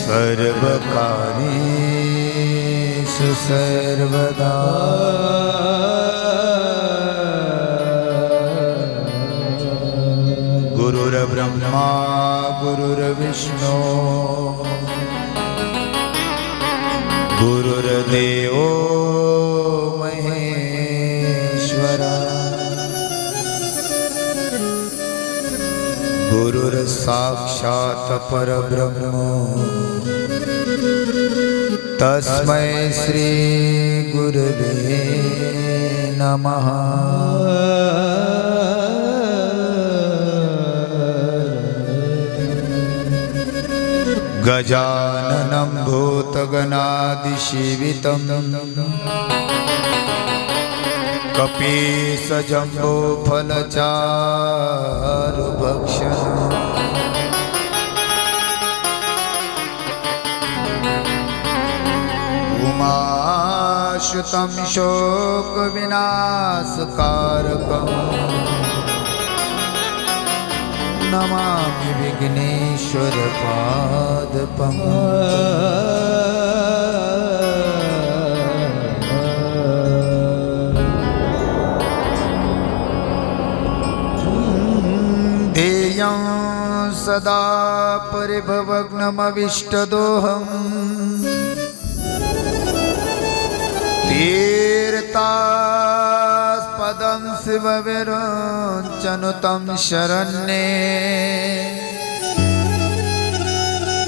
सर्वकार्येषु सर्वदा गुरुर्ब्रह्मा गुरुर्विष्णु गुरुर्देवो महेश्वरा गुरुर्साक्षात् परब्रह्म तस्मै श्री गुरवे नमः। गजाननं भूतगणादिसेवितं कपीसजम्बोफलचारुभक्षणम् उमाश्रुतं शोकविनाशकारकम् नमामि विघ्नेश्वरपादपम्। ध्येयं सदा परिभवग्नमविष्टदोहम् तीर्थास्पदं शिवविरञ्चनुतं शरण्ये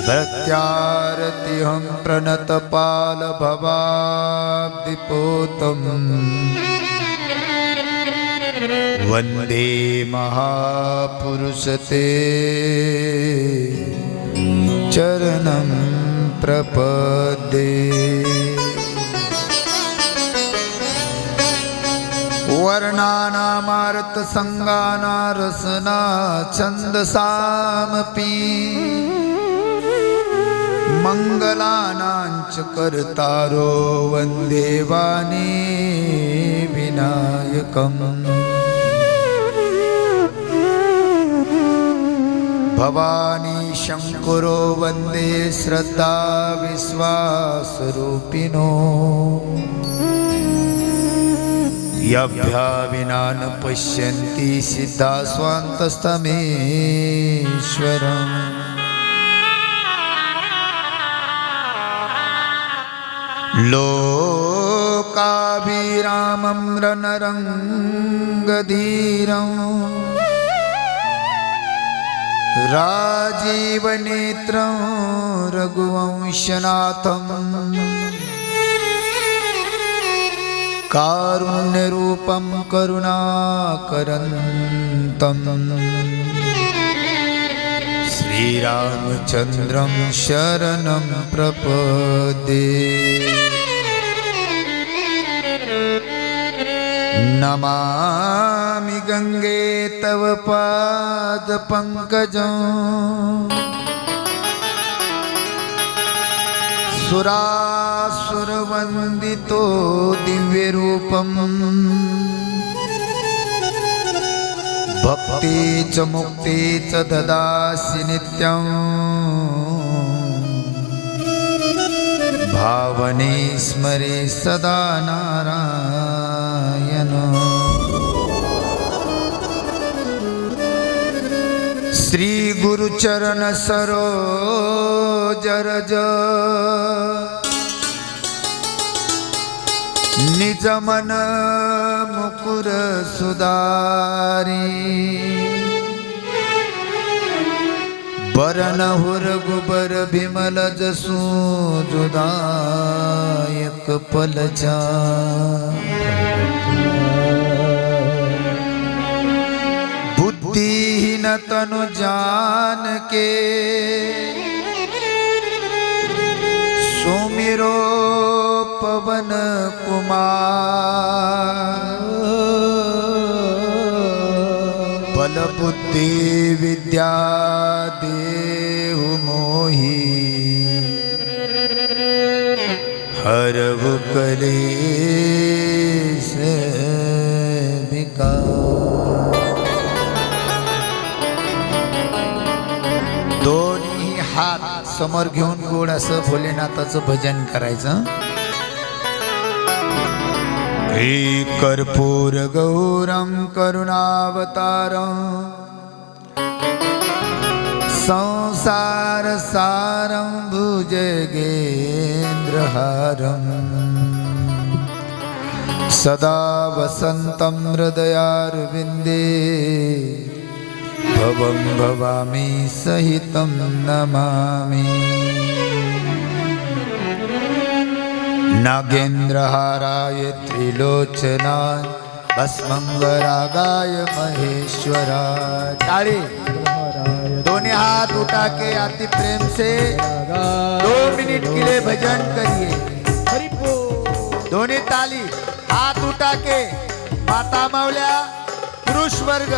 प्रत्यारतिहं प्रणतपालभवाब्धिपोतं वन्दे महापुरुषते चरणं प्रपद्ये। वर्णानामार्तसङ्गानारसना छन्दसामपि मङ्गलानां च कर्तारो वन्दे वाणी विनायकम्। भवानी शङ्करो वन्दे श्रद्धा विश्वासरूपिणो यभ्या विना न पश्यन्ति सिद्धा स्वान्तस्तमेश्वरम्। लोकाभिरामं रणरङ्गधीरं राजीवनेत्रं रघुवंशनाथम् कारुण्यरूपं करुणाकरन्तं श्रीरामचन्द्रं शरणं प्रपद्ये। नमामि गंगे तव पादपङ्कजं सुरासुरवन्दितो दिव्यरूपम् भक्ति च मुक्ति च ददासि नित्यं भावने स्मरे सदा नारायण। श्री गुरुचरण सरोज रज निज मन मुकुर सुधारी बरनहुर गुबर बिमल जसु जुदायक पलचा बुद्धिहीन तनु जान के सुमिरो पवन कुमार बल बुद्धि विद्या देहु मोहि हरहु कलेश विकार। दोन्ही हात समोर घेऊन गोड असं भोलेनाथाचं भजन करायचं. हे कर्पूर गौरम करुणावतारम संसार सारं भुजगेन्द्रहारं सदा वसन्तं हृदयारविन्दे भवं भवामि सहितं नमामि. नागेन्द्रहाराय त्रिलोचनाय भस्मंगरागाय महेश्वराय. ताली दोनों हाथ उठा के अति प्रेम से 2 मिनट के लिए भजन करिए. दोनों ताली हाथ उठा के माता मौल्या पुरुष वर्ग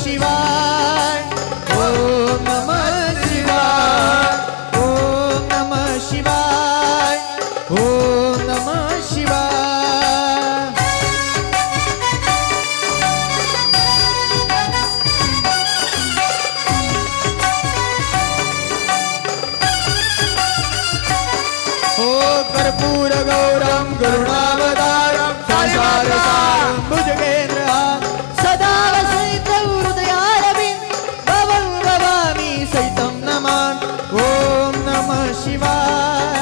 शिवाय ओम नमः शिवाय ओम नमः शिवाय ओम नमः शिवाय. ओ कर्पूर गौरम करुणावतारम संसारसारं भुजगेन्द्रहारं सदा वसन्तं हृदयारविन्दे भवं भवामि सहितं नमामि. ओम नमः शिवाय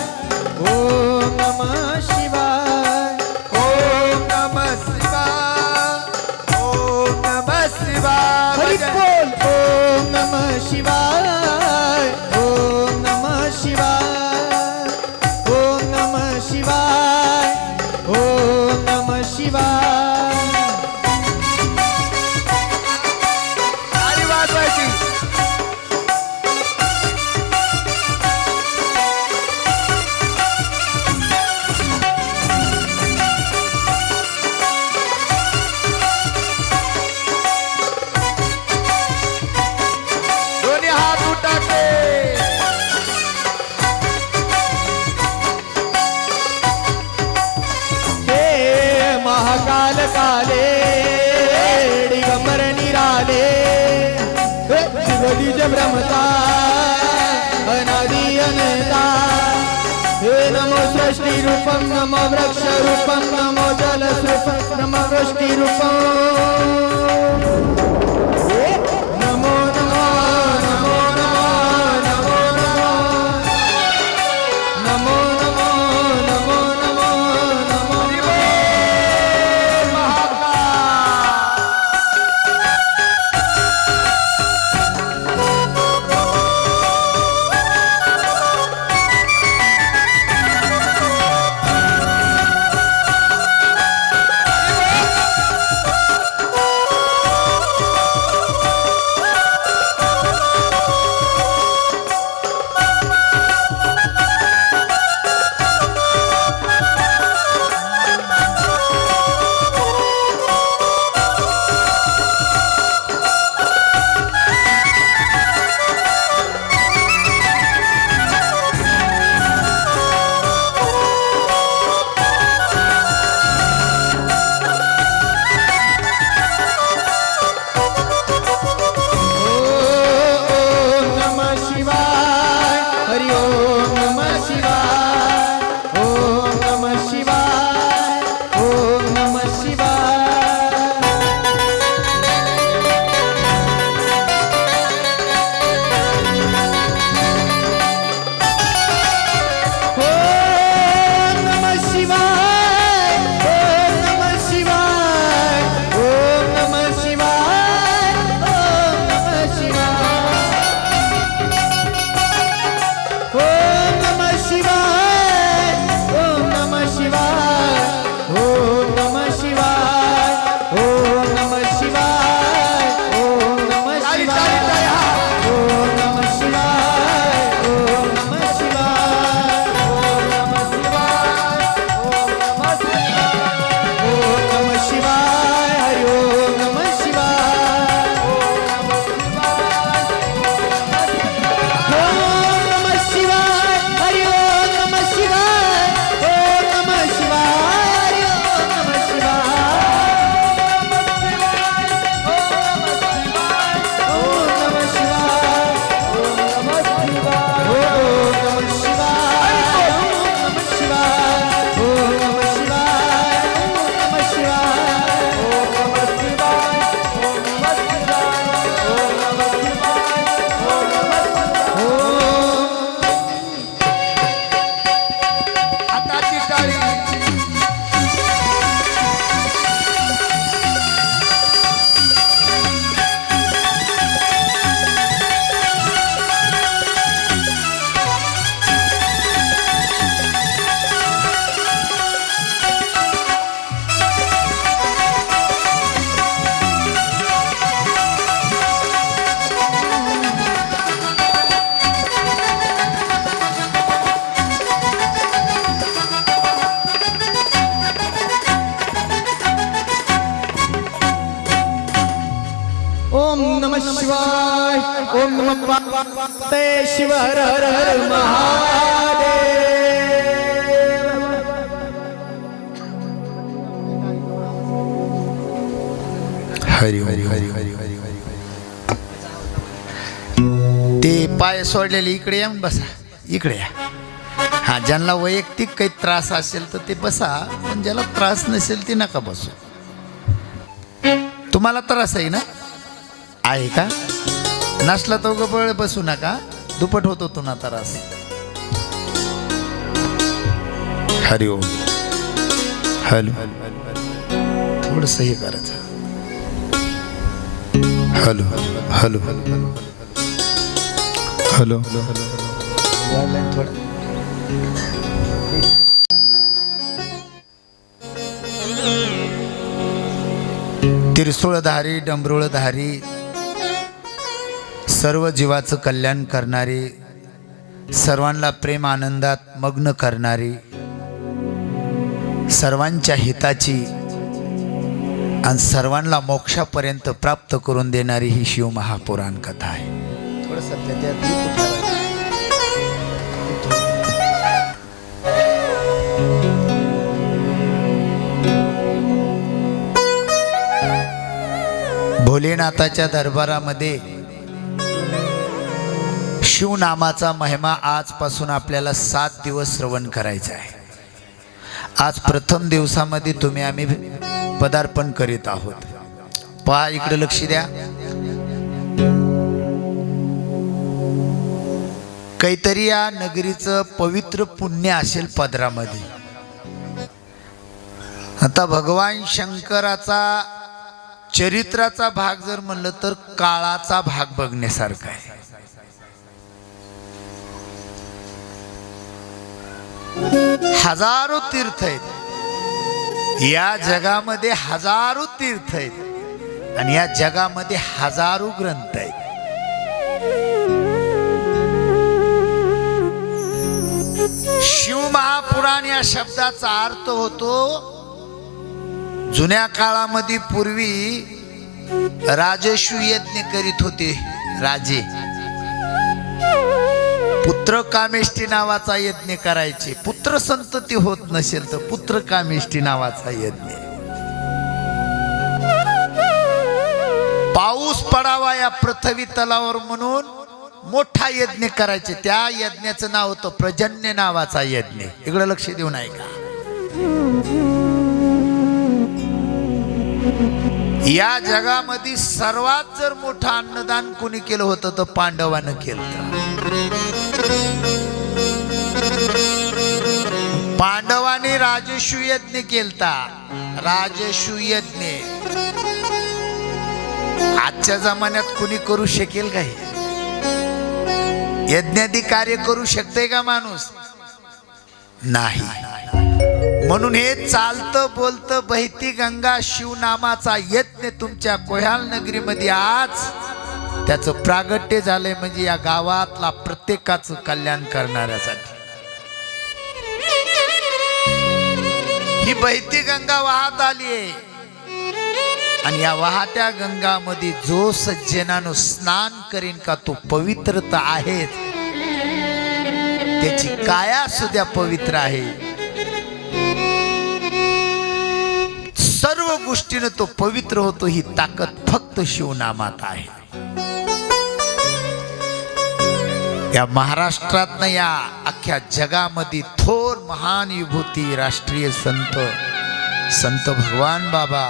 ओम नमः शिवाय ओम नमः शिवाय ओम नमः शिवाय. हरि बोल. ओम नमः शिवाय ओम नमः शिवाय ओम नमः शिवाय ओम नमः शिवाय. ताली वाजवायची. दोन्ही हात उठा के हे महाकाल काले दिगंबर निराले शिवदीज ब्रह्मता अनादि अनंता. हे नमो सृष्टि रूपम नमो वृक्ष रूपम नमो जल रूपम नमो वृष्टि रूपम. नमो नमो नमो नमो नमो नमो नमो नमो नमो नमो नमो. ते शिव हर हर हर महादेव. हरी हरी हरी हरी हरी हरी. ते पाय सोडलेले इकडे या, बसा इकडे या. हा, ज्यांना वैयक्तिक काही त्रास असेल तर ते बसा, पण ज्याला त्रास नसेल ते नका बसू. तुम्हाला त्रास आहे ना? आहे का? नसला तर गबळ बसू नका, दुपट होतो तुना त्रास. हरि ओम. हॅलो, थोडंसं हे करायचं. हॅलो हॅलो हॅलो थोडं. त्रिशूळधारी डमरुळधारी सर्व जीवाचं कल्याण करणारी, सर्वांना प्रेम आनंदात मग्न करणारी, सर्वांच्या हिताची आणि सर्वांना मोक्षापर्यंत प्राप्त करून देणारी ही शिव महापुराण कथा आहे. भोलेनाथाच्या दरबारामध्ये शिवनामाचा महिमा आजपासून आपल्याला 7 दिवस श्रवण करायचा आहे. आज प्रथम दिवसामध्ये आम्ही पदार्पण करीत आहोत. पहा, इकडे लक्ष द्या. काहीतरी या नगरीचं पवित्र पुण्य असेल पदरामध्ये. आता भगवान शंकराचा चरित्राचा भाग जर म्हणलं तर काळाचा भाग बघण्यासारखा आहे. हजारो तीर्थ आहेत या जगामध्ये, हजारो तीर्थ आहेत आणि या जगामध्ये हजारो ग्रंथ आहेत. शिव महापुराण या शब्दाचा अर्थ होतो, जुन्या काळामध्ये पूर्वी राजश्व यज्ञ करीत होते राजे. पुत्र कामेष्टी नावाचा यज्ञ करायचे. पुत्र संतती होत नसेल तर पुत्र कामेष्टी नावाचा यज्ञ. पाऊस पडावा या पृथ्वी तलावर म्हणून मोठा यज्ञ करायचे. त्या यज्ञाचं नाव होतं प्रजन्य नावाचा यज्ञ. इकडे लक्ष देऊन ऐका. या जगामध्ये सर्वात जर मोठं अन्नदान कोणी केलं होतं तर पांडवानं केलं. पांडवांनी राजश्व यज्ञ केलता. राजश्व यज्ञ आजच्या जमान्यात कोणी करू शकेल काही? यज्ञादी कार्य करू शकते का माणूस? नाही. म्हणून हे चालतं बोलतं बहती गंगा शिवनामाचा यज्ञ तुमच्या कोह्याल नगरीमध्ये आज त्याचं प्रागट्य झालंय. म्हणजे या गावातला प्रत्येकाचं कल्याण करणाऱ्यासाठी ही बहती गंगा वाहत आली आहे आणि या वाहत्या गंगामध्ये जो सज्जनानं स्नान करीन का तो पवित्र तर आहे, त्याची काया सुद्धा पवित्र आहे. सर्व गोष्टीने तो पवित्र होतो. ही ताकद फक्त शिवनामात आहे. या महाराष्ट्रात या अख्ख्या जगामध्ये थोर महान विभूती राष्ट्रीय संत भगवान बाबा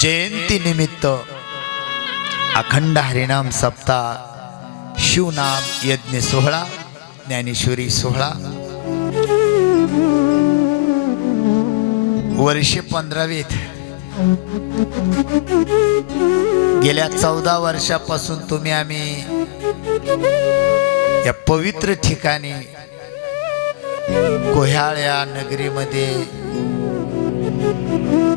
जयंती निमित्त अखंड हरिनाम सप्ताह, शिवनाम यज्ञ सोहळा, ज्ञानेश्वरी सोहळा वर्षे 15वीत. गेल्या 14 वर्षापासून आम्ही या पवित्र ठिकाणी कोह्याळ या नगरीमध्ये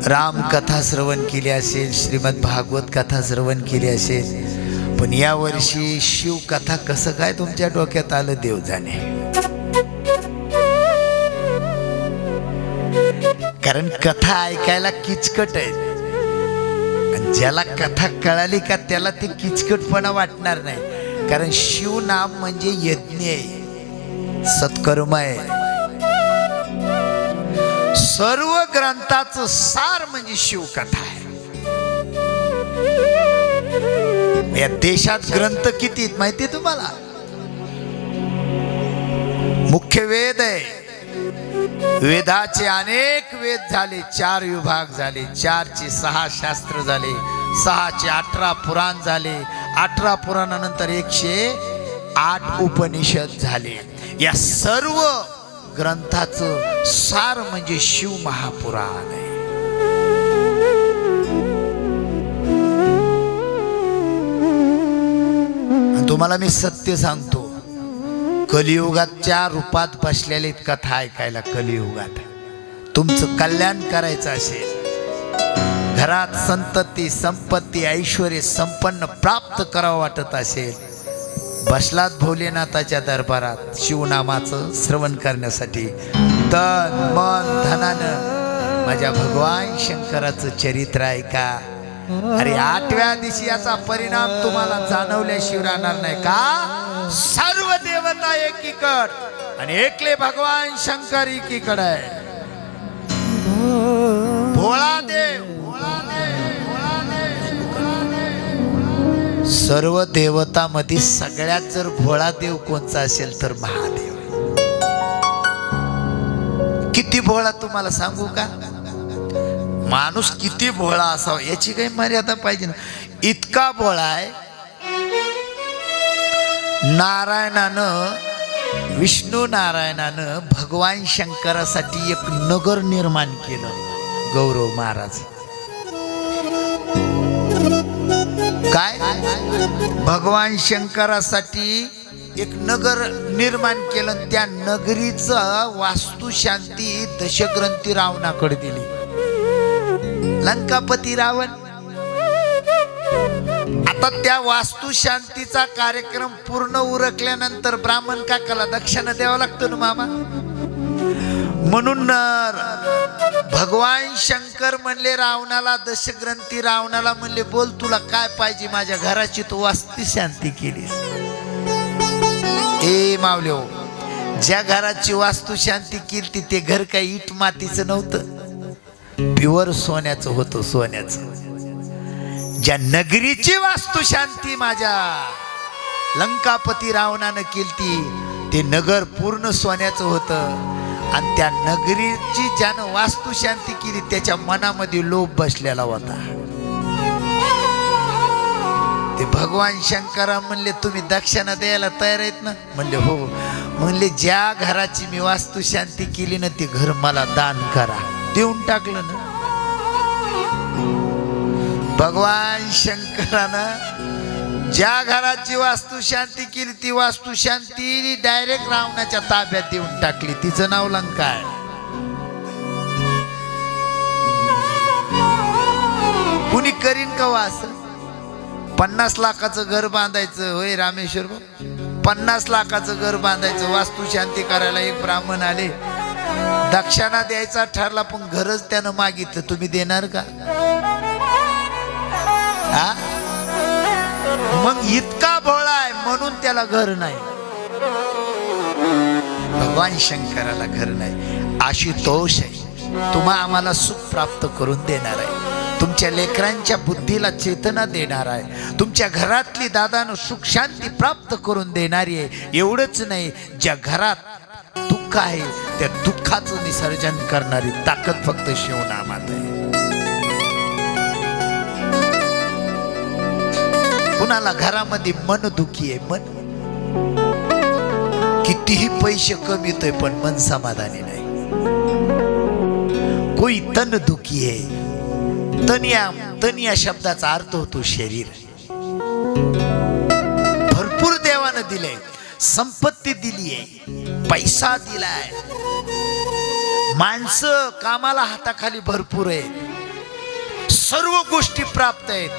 रामकथा श्रवण केली असेल, श्रीमद भागवत कथा श्रवण केली असेल. पण या वर्षी शिवकथा कसं काय तुमच्या डोक्यात आलं देव जाणे. कारण कथा ऐकायला किचकट आहे. ज्याला कथा कळाली का त्याला ती किचकटपणा वाटणार नाही. कारण शिवनाम म्हणजे यज्ञ आहे, सत्कर्म आहे. सर्व ग्रंथाचं सार म्हणजे शिवकथा आहे. या देशात ग्रंथ किती आहेत माहिती आहे तुम्हाला? मुख्य वेद आहे. वेदाचे अनेक वेद झाले, 4 विभाग झाले, 4चे 6 शास्त्र झाले, 6चे 18 पुराण झाले, 18 पुराणानंतर 108 उपनिषद झाले. या सर्व ग्रंथाचं सार म्हणजे शिव महापुराण आहे. आणि तुम्हाला मी सत्य सांगतो, कलियुगाच्या रूपात बसलेली कथा ऐकायला, कलियुगात तुमचं कल्याण करायचं असेल, घरात संतती संपत्ती ऐश्वर्य संपन्न प्राप्त करावं वाटत असेल, बसलात भोलेनाथाच्या दरबारात शिवनामाचं श्रवण करण्यासाठी, तन मन धनानं माझ्या भगवान शंकराचं चरित्र ऐका. अरे 8व्या दिवशी याचा परिणाम तुम्हाला जाणवल्याशिवाय राहणार नाही का? सर्व देवता एकीकड आणि एकले भगवान शंकर एकीकड आहे. भोळा देव, सर्व देवतामध्ये सगळ्यात जर भोळा देव कोणचा असेल तर महादेव. किती भोळा तुम्हाला सांगू का? माणूस किती भोळा असावा याची काही मर्यादा पाहिजे ना. इतका भोळा आहे, नारायणानं, विष्णू नारायणानं भगवान शंकरासाठी एक नगर निर्माण केलं. गौरव महाराज काय भगवान शंकरासाठी एक नगर निर्माण केलं. त्या नगरीचं वास्तुशांती दशग्रंथी रावणाकडे दिली. लंकापती रावण. आता त्या वास्तुशांतीचा कार्यक्रम पूर्ण उरकल्यानंतर ब्राह्मण काकाला दक्षिणा द्यावं लागतं ना मामा. म्हणून भगवान शंकर म्हणले रावणाला, दशग्रंथी रावणाला म्हणले, बोल तुला काय पाहिजे माझ्या घराची तू वास्तुशांती केलीस. ए मावले हो, ज्या घराची वास्तुशांती केली ते घर काही इट मातीचं नव्हतं, प्युअर सोन्याचं होतं, सोन्याचं. ज्या नगरीची वास्तुशांती माझ्या लंकापती रावणानं केली ते नगर पूर्ण सोन्याचं होतं. आणि त्या नगरीची ज्यानं वास्तुशांती केली त्याच्या मनामध्ये लोभ बसलेला होता. ते भगवान शंकरा म्हणले तुम्ही दक्षिणा द्यायला तयार आहेत ना? म्हणले हो. म्हणले ज्या घराची मी वास्तुशांती केली ना ते घर मला दान करा. देऊन टाकलं ना. भगवान शंकरानं ज्या घराची वास्तुशांती केली ती वास्तुशांती डायरेक्ट रावणाच्या ताब्यात देऊन टाकली. तिचं नाव लंका आहे. कुणी करीन का असं? 50 लाखाचं घर बांधायचं होय रामेश्वर भाऊ, 50 लाखाचं घर बांधायचं, वास्तुशांती करायला एक ब्राह्मण आले, दक्षिणा द्यायचा ठरला पण घरच त्यानं मागितलं. तुम्ही देणार का? हा? मग इतका भोळा आहे म्हणून त्याला घर नाही. भगवान शंकराला घर नाही. आशुतोष आहे, तुम्हा आम्हाला सुख प्राप्त करून देणार आहे, तुमच्या लेकरांच्या बुद्धीला चेतना देणार आहे, तुमच्या घरातली दादानं सुख शांती प्राप्त करून देणारी आहे. एवढंच नाही, ज्या घरात दुःख आहे त्या दुःखाचं विसर्जन करणारी ताकद फक्त शिवनामात आहे. कुणाला घरामध्ये मन दुखी आहे, मन कितीही पैसे कमीतोय पण मन समाधानी नाही. कोई तन दुखी आहे. तन या शब्दाचा अर्थ होतो शरीर. भरपूर देवानं दिलंय, संपत्ती दिली आहे, पैसा दिलाय, माणसं कामाला हाताखाली भरपूर आहेत, सर्व गोष्टी प्राप्त आहेत,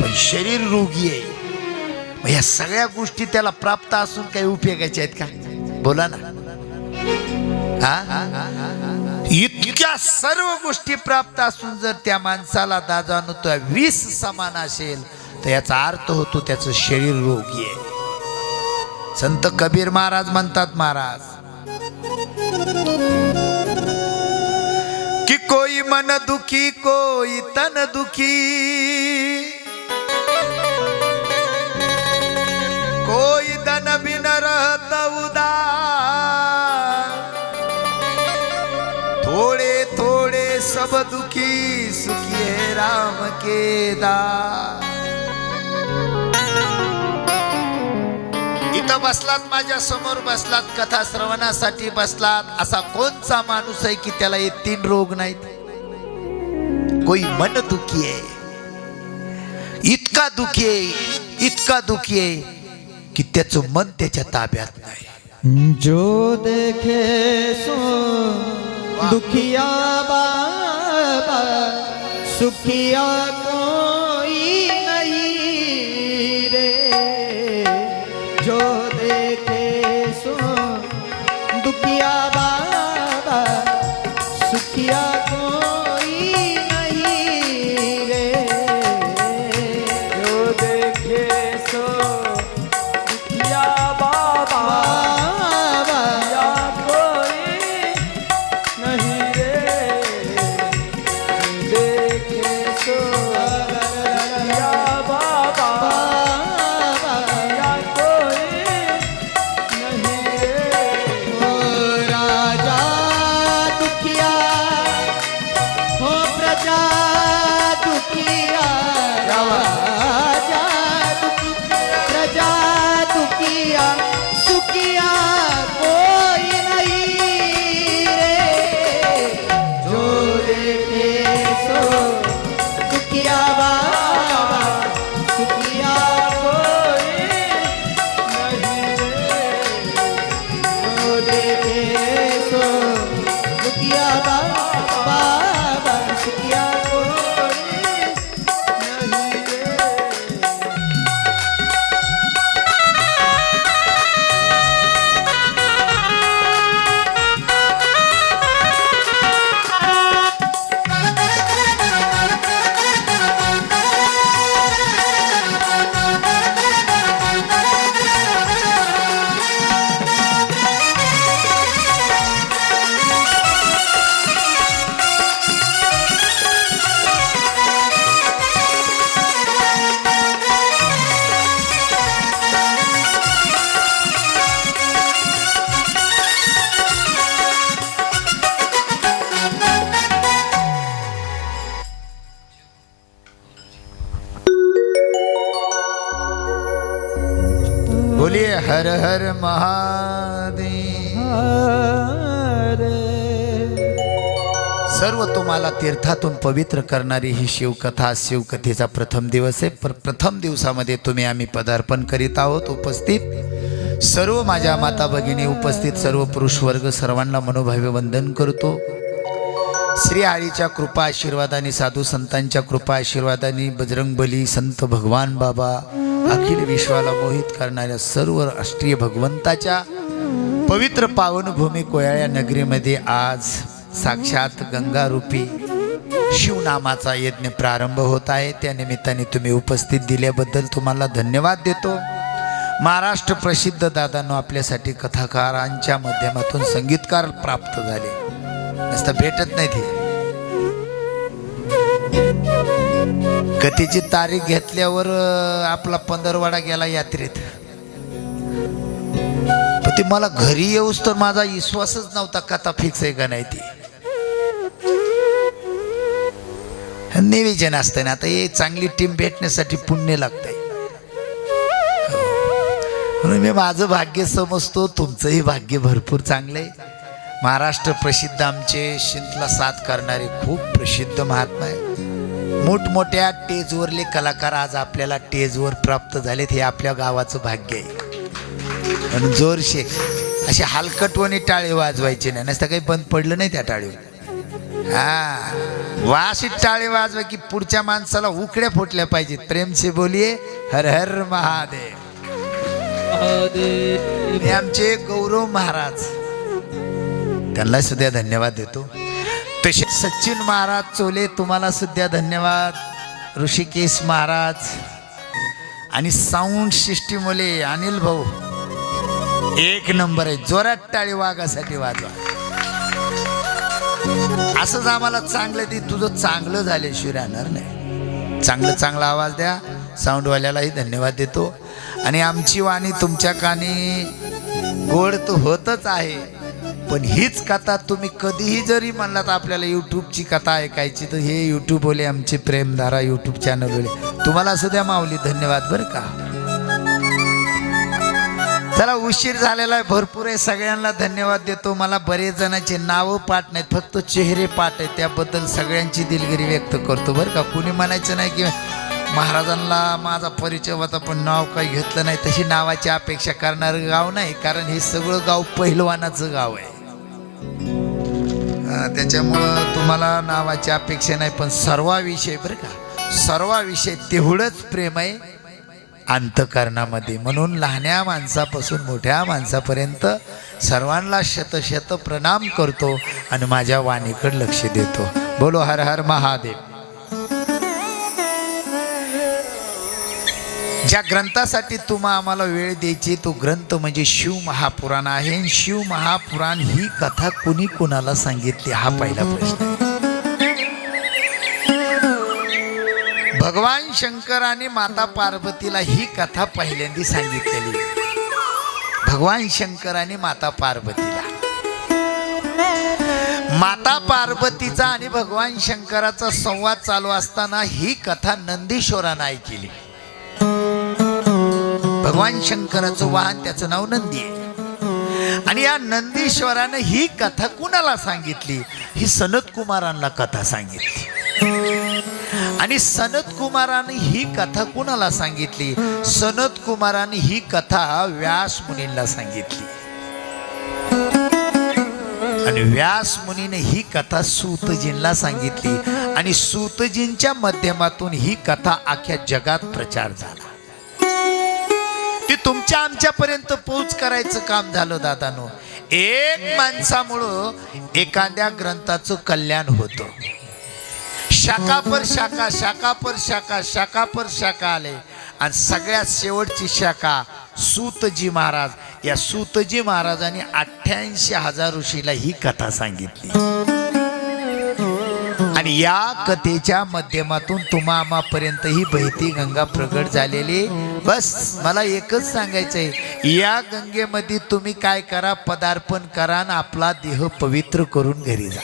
पण शरीर रोगी आहे. या सगळ्या गोष्टी त्याला प्राप्त असून काही उपयोगाच्या आहेत का? बोला ना. इतक्या सर्व गोष्टी प्राप्त असून जर त्या माणसाला दादानो तो 20 समान असेल तर याचा अर्थ होतो त्याचं शरीर रोगी आहे. संत कबीर महाराज म्हणतात महाराज कि कोई मन दुखी कोई तन दुखी, कोई धन बिन रहत उदार, थोड़े थोड़े सब दुखी सुखी है राम के दार. इथं बसलात, माझ्या समोर बसलात, कथा श्रवणासाठी बसलात, असा कोणचा माणूस आहे की त्याला हे 3 रोग नाहीत? कोई मन दुखी आहे, इतका दुखी आहे, इतका दुखी आहे की त्याचं मन त्याच्या ताब्यात नाही. जो देखे सो दुखिया बाबा, सुखिया कोई नहीं रे. जो देखे सो दुखिया बाबा, सुखिया कोई नहीं रे. जो देखे सो दुखिया बाबा, या कोई नहीं रे. देखे सो दुखिया बाबा, या कोई नहीं रे. ओ राजा दुखिया, हो प्रजा दुखिया, राजा दुखिया, प्रजा दुखिया, सुखिया कोई नहीं रे. जो देखे सो दुखिया बाबा, सुखिया कोई नहीं रे. जो देखे सो दुखिया बाबा, सुखिया कोई नहीं रे. बोलिए हर हर महादेव. सर्व तुम्हाला तीर्थातून पवित्र करणारी ही शिवकथा, शिवकथेचा प्रथम दिवस आहे. प्रथम दिवसामध्ये तुम्ही आम्ही पदार्पण करीत आहोत. उपस्थित सर्व माझ्या माता भगिनी, उपस्थित सर्व पुरुष वर्ग, सर्वांना मनोभावे वंदन करतो. श्री हरीच्या कृपा आशीर्वादाने, साधू संतांच्या कृपा आशीर्वादाने, बजरंगबली, संत भगवान बाबा, अखिल विश्वाला मोहित करणाऱ्या सर्व राष्ट्रीय भगवंताच्या पवित्र पावनभूमी कोयाळ्या नगरीमध्ये आज साक्षात गंगारूपी शिवनामाचा यज्ञ प्रारंभ होत आहे. त्या निमित्ताने तुम्ही उपस्थित दिल्याबद्दल तुम्हाला धन्यवाद देतो. महाराष्ट्र प्रसिद्ध दादांनो आपल्यासाठी कथाकारांच्या माध्यमातून संगीतकार प्राप्त झाले, नसता भेटत नाही ते. कथेची तारीख घेतल्यावर आपला पंधरवाडा गेला यात्रेत, पण ते मला घरी येऊस तर माझा विश्वासच नव्हता कथा फिक्स आहे का नाही ती. निवेदन असतं ना, आता हे चांगली टीम भेटण्यासाठी पुण्य लागतंय. म्हणून मी माझं भाग्य समजतो, तुमचंही भाग्य भरपूर चांगलं आहे. महाराष्ट्र प्रसिद्ध आमचे शिंतला साथ करणारे खूप प्रसिद्ध महात्मा आहे. मोठमोठ्या टेजवरले कलाकार आज आपल्याला टेजवर प्राप्त झालेत, हे आपल्या गावाचं भाग्य आहे. आणि जोरशे असे हलकटवणी टाळे वाजवायचे नाही, नसतं काही बंद पडलं नाही त्या टाळीवर. हा वाशी टाळे वाजवा की पुढच्या माणसाला उकड्या फुटल्या पाहिजेत. प्रेम से बोलिये हर हर महादेव. हे आमचे गौरव महाराज, त्यांना सुद्धा धन्यवाद देतो. तसे सचिन महाराज चोले, तुम्हाला सुद्धा धन्यवाद. ऋषिकेश महाराज, आणि साऊंड सिस्टीम मुले अनिल भाऊ एक नंबर आहे. जोरात टाळी वाघासाठी वाजवा. असंच आम्हाला चांगलं दे, तुझं चांगलं झाल्याशिवाय राहणार नाही. चांगला आवाज द्या. साऊंडवाल्यालाही धन्यवाद देतो. आणि आमची वाणी तुमच्या कानी गोड तर होतच आहे, पण हीच कथा तुम्ही कधीही जरी म्हणलात आपल्याला यूट्यूबची कथा ऐकायची, तर हे यूट्यूबवाले आमचे प्रेमधारा यूट्यूब चॅनलवाले तुम्हाला असं द्या माऊली धन्यवाद बरं का. चला उशीर झालेला आहे भरपूर आहे. सगळ्यांना धन्यवाद देतो. मला बरेच जणांचे नावं पाठ नाहीत, फक्त चेहरे पाठ आहेत. त्याबद्दल सगळ्यांची दिलगिरी व्यक्त करतो बरं का. कुणी म्हणायचं नाही की महाराजांना माझा परिचय होता पण नाव काही घेतलं नाही. तशी नावाची अपेक्षा करणारं गाव नाही, कारण हे सगळं गाव पहिलवानाचं गाव आहे. त्याच्यामुळं तुम्हाला नावाची अपेक्षा नाही, पण सर्वाविषयी बरं का, सर्वाविषयी तेवढंच प्रेम आहे अंतकरणामध्ये. म्हणून लहान्या माणसापासून मोठ्या माणसापर्यंत सर्वांना शत प्रणाम करतो आणि माझ्या वाणीकडे लक्ष देतो. बोलो हर हर महादेव. ज्या ग्रंथासाठी तुम्हा आम्हाला वेळ द्यायची तो ग्रंथ म्हणजे शिव महापुराण आहे. शिव महापुराण ही कथा कुणी कुणाला सांगितली हा पहिला प्रश्न आहे. भगवान शंकराने माता पार्वतीला ही कथा पहिल्यांदा सांगितलेली. भगवान शंकराने माता पार्वतीचा आणि भगवान शंकराचा संवाद चालू असताना ही कथा नंदीश्वरानं ऐकली. भगवान शंकराचं वाहन त्याचं नाव नंदी आहे. आणि या नंदीश्वरानं ही कथा कुणाला सांगितली? ही सनत कुमारांना कथा सांगितली. आणि सनत कुमाराने ही कथा कुणाला सांगितली? सनत कुमाराने ही कथा व्यास मुनींना सांगितली. आणि व्यास मुनीने ही कथा सूतजींना सांगितली. आणि सूतजींच्या माध्यमातून ही कथा अख्ख्या जगात प्रचार झाला. ती तुमच्या आमच्यापर्यंत पोहोच करायचं काम झालं दादानो. एक माणसामुळं एखाद्या ग्रंथाचं कल्याण होतं. शाखा पर शाखा, शाखा पर शाखा, शाखा पर शाखा आले. आणि सगळ्यात शेवटची शाखा सूतजी महाराज. या सूतजी महाराजांनी 88,000 ऋषीला ही कथा सांगितली. आणि या कथेच्या माध्यमातून तुम्हा आम्हापर्यंत ही बहती गंगा प्रगट झालेली. बस मला एकच सांगायचंय, या गंगेमध्ये तुम्ही काय करा, पदार्पण करा आणि आपला देह पवित्र करून घरी जा.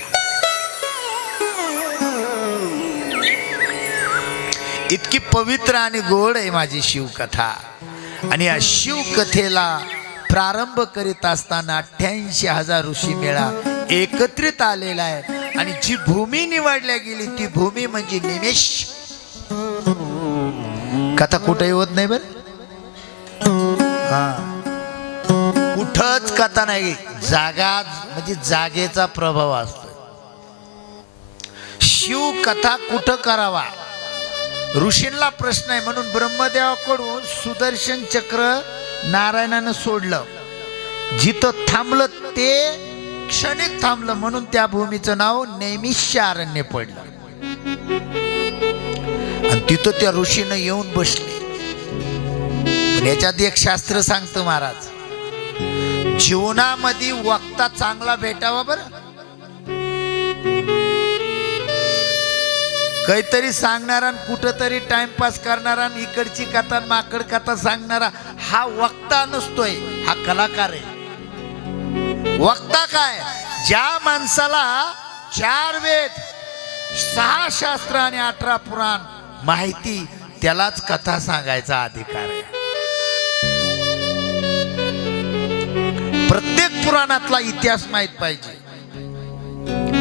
इतकी पवित्र आणि गोड आहे माझी शिवकथा. आणि या शिवकथेला प्रारंभ करीत असताना 88,000 ऋषी मेळा एकत्रित आलेला आहे. आणि जी भूमी निवडल्या गेली ती भूमी म्हणजे निमेष. कथा कुठे होत नाही बर, कुठच कथा नाही. जागा म्हणजे जागेचा प्रभाव असतो. शिव कथा कुठं करावा ऋषींना प्रश्न आहे. म्हणून ब्रह्मदेवाकडून सुदर्शन चक्र नारायणानं सोडलं. जिथं थांबलं ते क्षणिक थांबलं, म्हणून त्या भूमीचं नाव नैमिष्यारण्य पडलं. आणि तिथं त्या ऋषीनं येऊन बसले. पण याच्यात एक शास्त्र सांगतं महाराज, जीवनामध्ये वक्ता चांगला भेटावा बरं. काहीतरी सांगणारा कुठंतरी टाइमपास करणारा, इकडची कथा माकड कथा सांगणारा हा वक्ता नसतोय, हा कलाकार आहे. वक्ता काय? ज्या माणसाला 4 वेद 6 शास्त्र आणि 18 पुराण माहिती, त्यालाच कथा सांगायचा अधिकार आहे. प्रत्येक पुराणातला इतिहास माहित पाहिजे,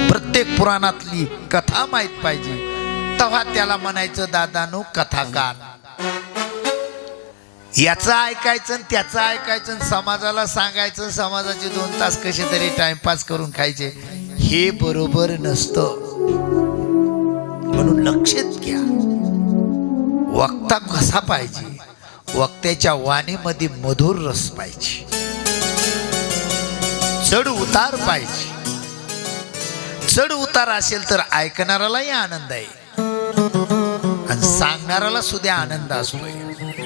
प्रत्येक पुराणातली कथा माहित पाहिजे, तेव्हा त्याला म्हणायचं दादानो कथाकार. याचं ऐकायचं त्याचं ऐकायचं, समाजाला सांगायचं, समाजाचे 2 तास कसे तरी टाइमपास करून खायचे, हे बरोबर नसतं. म्हणून लक्षात घ्या, वक्ता कसा पाहिजे? वक्त्याच्या वाणीमध्ये मधुर रस पाहिजे, चढ उतार पाहिजे. चढ उतार असेल तर ऐकणारालाही आनंद आहे आणि सांगणाराला सुद्धा आनंद असतोय.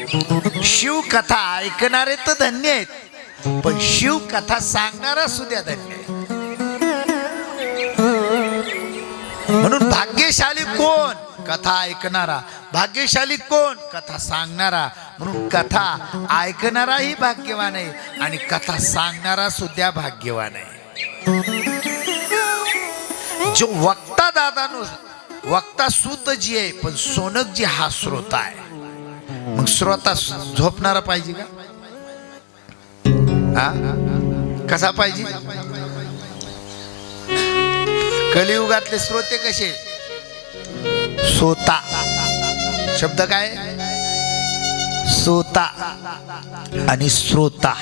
शिवकथा ऐकणारे तर धन्य आहेत, पण शिवकथा सांगणारा सुद्धा धन्य आहे. म्हणून भाग्यशाली कोण? कथा ऐकणारा. भाग्यशाली कोण? कथा सांगणारा. म्हणून कथा ऐकणाराही भाग्यवान आहे आणि कथा सांगणारा सुद्धा भाग्यवान आहे. जो वक्ता दादानो, वक्ता सूत जी आहे, पण सोनक जी हा श्रोता आहे. मग श्रोता झोपणारा पाहिजे का? हा, कसा पाहिजे? कलियुगातले श्रोते कसे? सोता शब्द काय? सोता आणि श्रोता.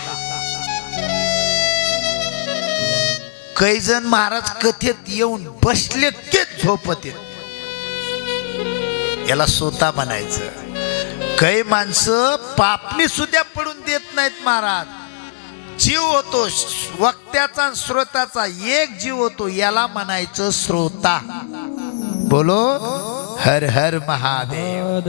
काही जण महाराज कथेत येऊन बसले की झोपत येत, याला सोता म्हणायचं. काही माणसं पापणी सुद्धा पडून देत नाहीत महाराज. जीव होतो वक्त्याचा आणि श्रोताचा, एक जीव होतो, याला म्हणायचं श्रोता. बोलो हर हर महादेव.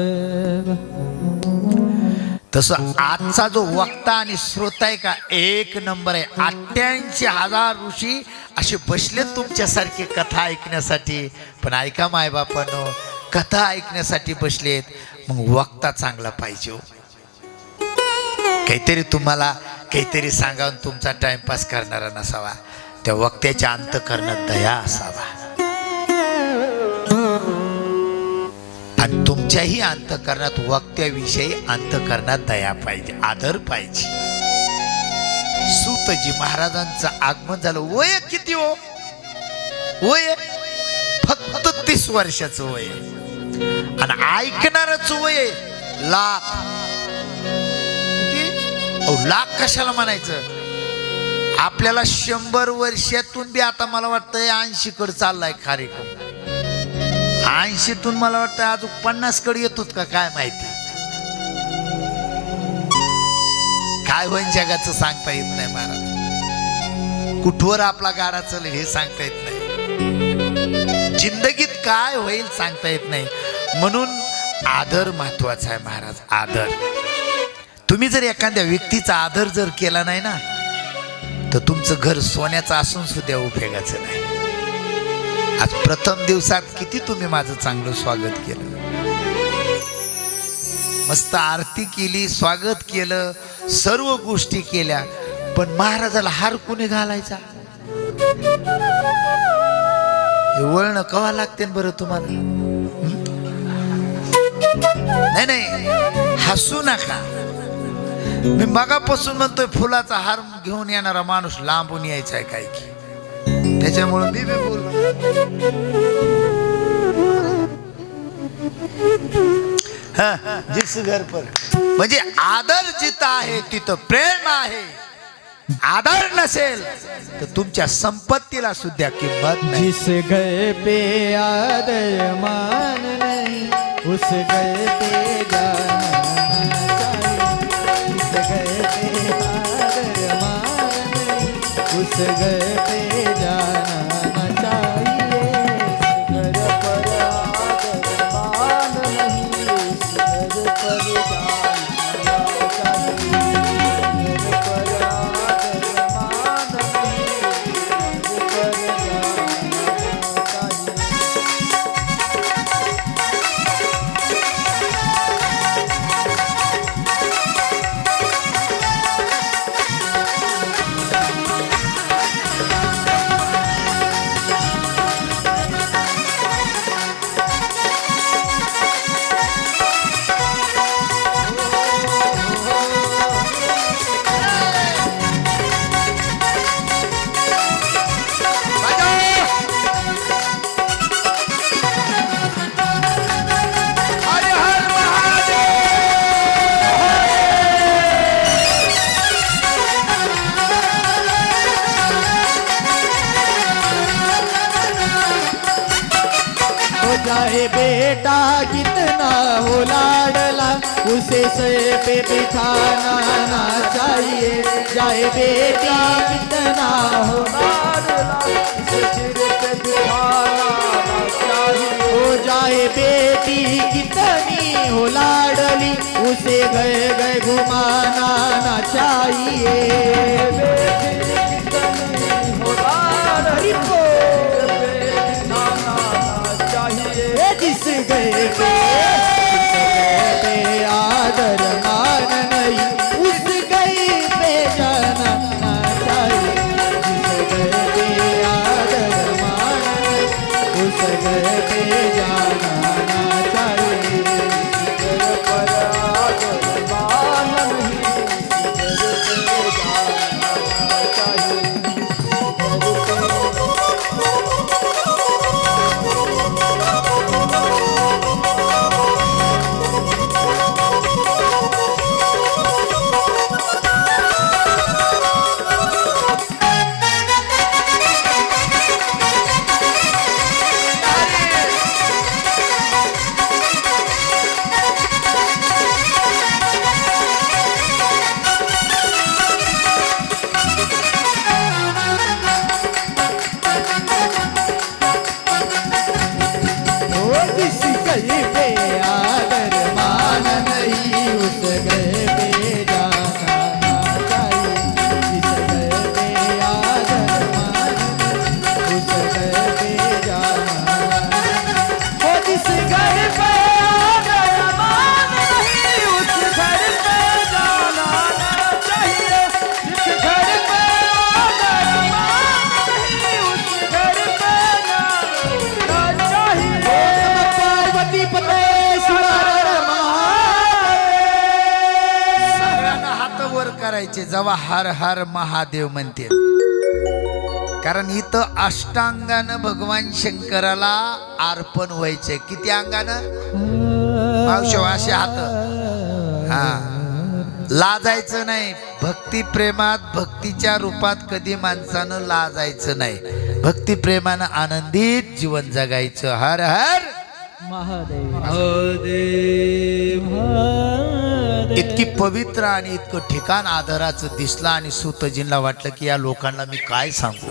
तसं आजचा जो वक्ता आणि श्रोता आहे का, एक नंबर आहे. 88,000 ऋषी असे बसले तुमच्यासारखे कथा ऐकण्यासाठी. पण ऐका मायबापांनो, कथा ऐकण्यासाठी बसलेत, मग वक्ता चांगला पाहिजे हो. काहीतरी तुम्हाला काहीतरी सांगावून तुमचा टाइमपास करणारा नसावा. त्या वक्त्याच्या अंतःकरणात दया असावा आणि तुमच्याही अंतःकरणात वक्त्याविषयी अंतःकरणात दया पाहिजे, आदर पाहिजे. सूतजी महाराजांचं आगमन झालं. वय किती हो? वय फक्त 30 वर्षाचं वय आणि ऐकणारच वय लाख. लाख कशाला म्हणायचं? आपल्याला 100 वर्षातून बी आता मला वाटतं 80 कडे चाललाय कार्यक्रम. 80तून मला वाटतं अजून 50 कडे येतोत का काय माहिती. काय होईन जगाचं सांगता येत नाही महाराज. कुठवर आपला गाडा चालेल हे सांगता येत नाही. जिंदगीत काय होईल सांगता येत नाही. म्हणून आदर महत्वाचा आहे महाराज. आदर. तुम्ही जर एखाद्या व्यक्तीचा आदर जर केला नाही ना, तर तुमचं घर सोन्याचं असून सुद्धा उपयोगाचं नाही. आज प्रथम दिवसात किती तुम्ही माझं चांगलं स्वागत केलं, मस्त आरती केली, स्वागत केलं, सर्व गोष्टी केल्या. पण महाराजाला हार कोणी घालायचा? हे वळण कवा लागते बरं तुम्हाला? नाही नाही, हसू नका. मी मगापासून म्हणतोय फुलाचा हार घेऊन येणारा माणूस लांबून यायचा आहे काय की, त्याच्यामुळे मी बोल. जिस घर पर म्हणजे आदर जिथं आहे तिथं प्रेम आहे. आदर नसेल तर तुमच्या संपत्तीला सुद्धा किंमत नाही. जिस घर पे आदर मान नहीं, उस घर पे जाना उस घर पे जाना चाहिए. घर पर आदर मान नहीं, उस घर पर जाना चाहिए. घर पर आदर मान नहीं, उस घर पर जाना चाहे बेटा कितना हो लाडला, उसे सर पे बिठाना ना चाहिए. चाहे बेटी कितना हो लाडला, उसे सिर पे बिठाना ना चाहिए. हो जाए बेटी कितनी हो लाडली, उसे घर गए गए घुमाना ना चाहिए जिस गए पे आदर मान नहीं उस गए पे जाना ना चाहिए जिस गए पे आदर मान नहीं उस गए पे जाना ना चाहिए पर आदर मान नहीं उस गए जिस गए पे आदर मान नहीं उस गए पे जाना ना चाहिए जिस गए पे आदर मान नहीं उस गए पे जाना ओ जिस गए पे आदर मान नहीं उस घर पे जाना ना चाहिए जिस घर पे आदर मान नहीं उस घर पे जाना चाहिए पार्वती पते सगळ्यांना हात वर करायचे जेव्हा हर हर महादेव म्हणते कारण इथं अष्टांगानं भगवान शंकराला अर्पण व्हायचे किती अंगानं मावशो असे हात हा लाजायचं नाही भक्ती प्रेमात भक्तीच्या रूपात कधी माणसानं लाजायचं नाही भक्ती प्रेमानं आनंदित जीवन जगायचं हर हर इतकी पवित्र आणि इतकं ठिकाण आदराचं दिसलं आणि सूतजींना वाटलं की या लोकांना मी काय सांगू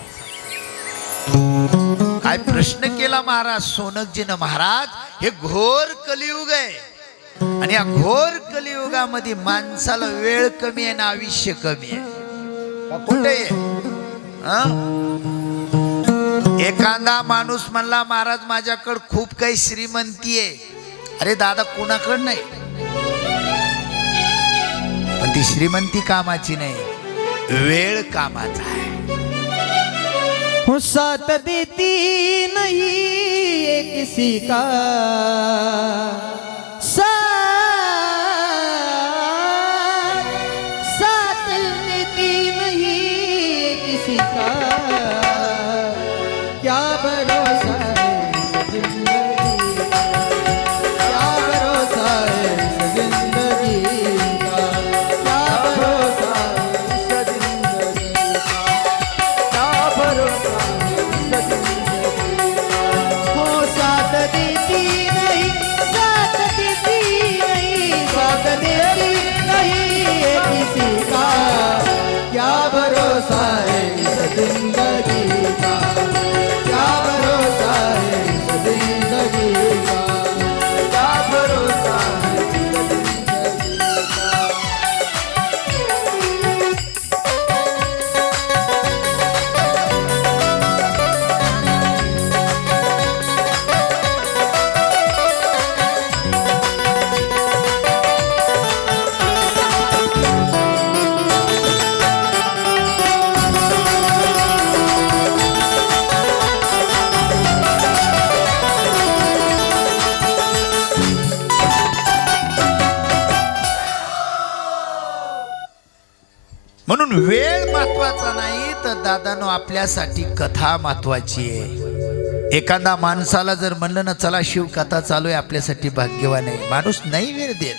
काय प्रश्न केला महाराज सोनकजीनं महाराज हे घोर कलियुग आहे आणि या घोर कलियुगामध्ये माणसाला वेळ कमी आहे ना आयुष्य कमी आहे का कुठे एखादा माणूस म्हणला महाराज माझ्याकडे खूप काही श्रीमंती आहे अरे दादा कुणाकडे नाही पण ती श्रीमंती कामाची नाही वेळ कामाचा आहे हूँ साथ देती नहीं ये किसी का साथ देती नहीं ये किसी का क्या भरोसा है इस जिंदगी का क्या भरोसा है इस जिंदगी का क्या भरोसा है इस जिंदगी का क्या भरोसा है इस जिंदगी का हो साथ देती नहीं साथ देती नहीं साथ देती नहीं ये किसी का क्या भरोसा है इस जिंदगी का क्या भरोसा है इस जिंदगी का क्या भरोसा है इस जिंदगी का म्हणून वेळ महत्वाचा नाही तर दादानो आपल्यासाठी कथा महत्वाची आहे एखादा माणसाला जर म्हणलं ना चला शिव कथा चालू आहे आपल्यासाठी भाग्यवान आहे माणूस नाही वेळ देत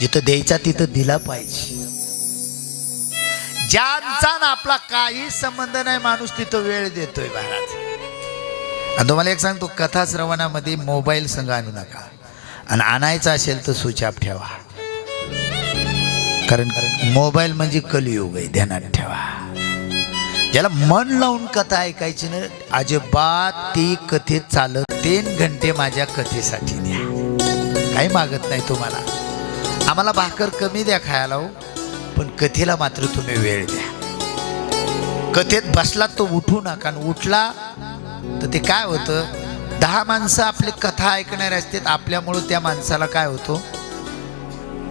जिथं द्यायचा तिथं दिला पाहिजे ज्यांचा ना आपला काही संबंध नाही माणूस तिथं वेळ देतोय महाराज आणि तुम्हाला एक सांगतो कथा श्रवणामध्ये मोबाईल संग आणू नका आणि आणायचा असेल तर स्विच ऑफ ठेवा कारण मोबाईल म्हणजे कलियुग आहे ध्यानात ठेवा ज्याला मन लावून कथा ऐकायची ना अजिबात ती कथेत चालत 3 घंटे माझ्या कथेसाठी द्या काही मागत नाही तुम्हाला आम्हाला भाकर कमी द्या खायला हो, पण कथेला मात्र तुम्ही वेळ द्या. कथेत बसला तो उठू नका, आणि उठला तर ते काय होतं, 10 माणसं आपली कथा ऐकणारे असतात, आपल्यामुळं त्या माणसाला काय होतो,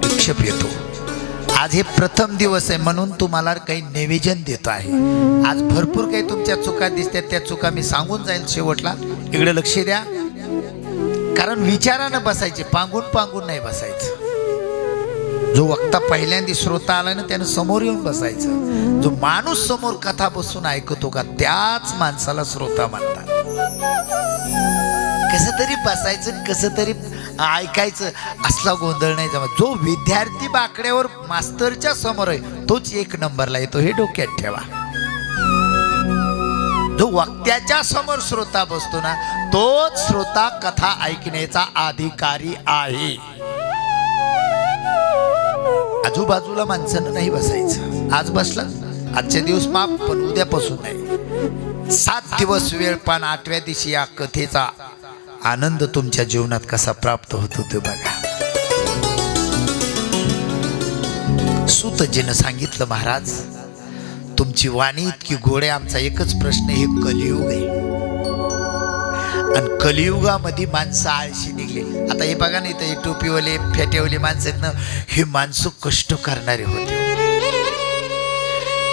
विक्षेप येतो. आज हे प्रथम दिवस आहे म्हणून तुम्हाला काही निवेदन देत आहे. आज भरपूर काही तुमच्या चुका दिसतात, त्या चुका मी सांगून जाईल शेवटला. इकडे लक्ष द्या, कारण विचारानं बसायचे, पांगून पांगून नाही बसायचं. जो वक्ता पहिल्यांदा श्रोता आला ना त्यानं समोर येऊन बसायचं. जो माणूस समोर कथा बसून ऐकतो का त्याच माणसाला श्रोता म्हणतात. कसं तरी बसायचं, कसं तरी ऐकायचं, असला गोंधळ नाही जमा. जो विद्यार्थी बाकड्यावर मास्तरच्या समोर आहे तोच 1 नंबरला येतो, हे डोक्यात ठेवा. जो वक्त्याच्या समोर श्रोता बसतो ना तोच श्रोता कथा ऐकण्याचा अधिकारी आहे. आजूबाजूला माणसानं नाही बसायचं. आज बसला, आजच्या दिवस माफ, पण उद्यापासून नाही. 7 दिवस वेळ, पण 8व्या दिवशी या कथेचा आनंद तुमच्या जीवनात कसा प्राप्त होतो ते बघा. सूतजीनं सांगितलं, महाराज तुमची वाणी इतकी गोड आहे, आमचा एकच प्रश्न, हे कलियुग आहे आणि कलियुगामध्ये माणसं आळशी निघले. आता हे बघा ना, इथं टोपीवाले फेट्यावाले माणसं आहेत ना, हे माणसं कष्ट करणारे होते.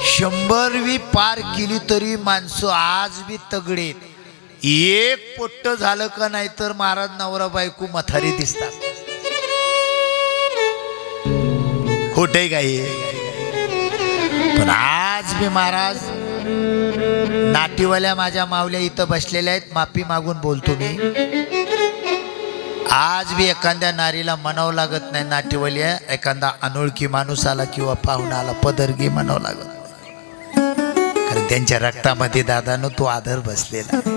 100वी पार केली तरी माणसं आज बी तगडेत. एक पोट्ट झालं का नाही तर महाराज नवरा बायको मथारी दिसतात. खोटे काही, पण आज बी महाराज नाटीवाल्या माझ्या मावल्या इथं बसलेल्या आहेत, माफी मागून बोलतो मी. आज बी एखाद्या नारीला म्हणावं लागत नाही नाटीवाल्या, एखादा अनोळखी माणूस आला किंवा पाहुणा आला पदरगी म्हणावं लागत नाही, कारण त्यांच्या रक्तामध्ये दादानं तो आदर बसलेला आहे.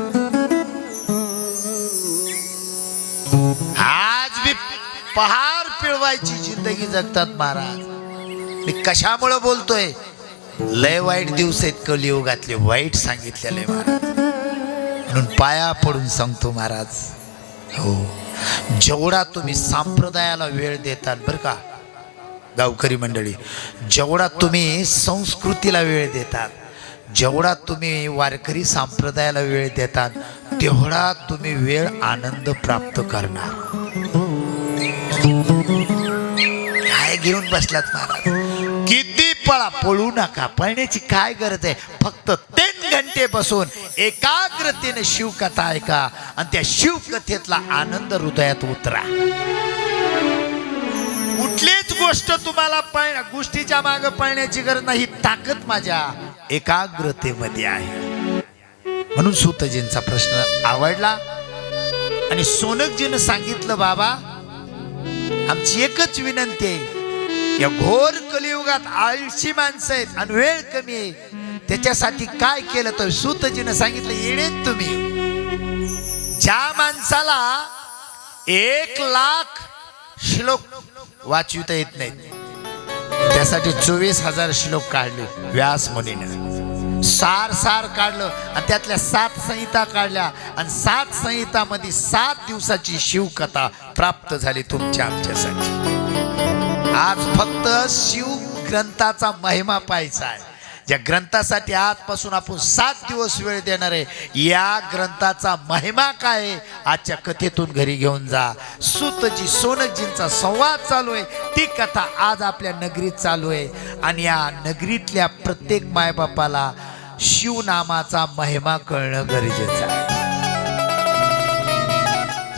आज बी पहार पिळवायची जिंदगी जगतात महाराज. मी कशामुळे बोलतोय, लय वाईट दिवस आहेत कलियुगातले, वाईट सांगितलेले महाराज, म्हणून पाया पडून सांगतो महाराज. हो, जेवढा तुम्ही संप्रदायाला वेळ देतात बरं का गावकरी मंडळी, जेवढा तुम्ही संस्कृतीला वेळ देतात, जेवढा तुम्ही वारकरी संप्रदायाला वेळ देतात, तेवढा तुम्ही वेळ आनंद प्राप्त करणार. काय घेऊन बसलात महाराज, किती पळा, पळू नका, पळण्याची काय गरज आहे. फक्त 3 घंटे बसून एकाग्रतेने शिवकथा ऐका आणि त्या शिवकथेतला आनंद हृदयात उतरा. कुठलीच गोष्ट तुम्हाला गोष्टीच्या मागे पळण्याची गरज नाही, ताकद माझ्या एकाग्रतेमध्ये आहे. म्हणून सूतजींचा प्रश्न आवडला आणि सोनकजीनं सांगितलं, बाबा आमची एकच विनंती आहे, या घोर कलियुगात आळशी माणसं आहेत आणि वेळ कमी आहे, त्याच्यासाठी काय केलं तर सूतजीनं सांगितलं, येणेन तुम्ही ज्या माणसाला 1,00,000 श्लोक वाचविता येत नाहीत त्यासाठी 24,000 श्लोक काढले व्यास मुनीनं. सार काढलं आणि त्यातल्या 7 संहिता काढल्या आणि 7 संहितामध्ये 7 दिवसाची शिवकथा प्राप्त झाली तुमच्या आमच्यासाठी. आज फक्त शिव ग्रंथाचा महिमा पाहायचा आहे. ज्या ग्रंथासाठी आजपासून आपण 7 दिवस वेळ देणार आहे, या ग्रंथाचा महिमा काय आहे आजच्या कथेतून घरी घेऊन जा. सूतजी सोनकजींचा संवाद चालू आहे, ती कथा आज आपल्या नगरीत चालू आहे आणि या नगरीतल्या प्रत्येक मायबापाला शिवनामाचा महिमा कळणं गरजेचं आहे.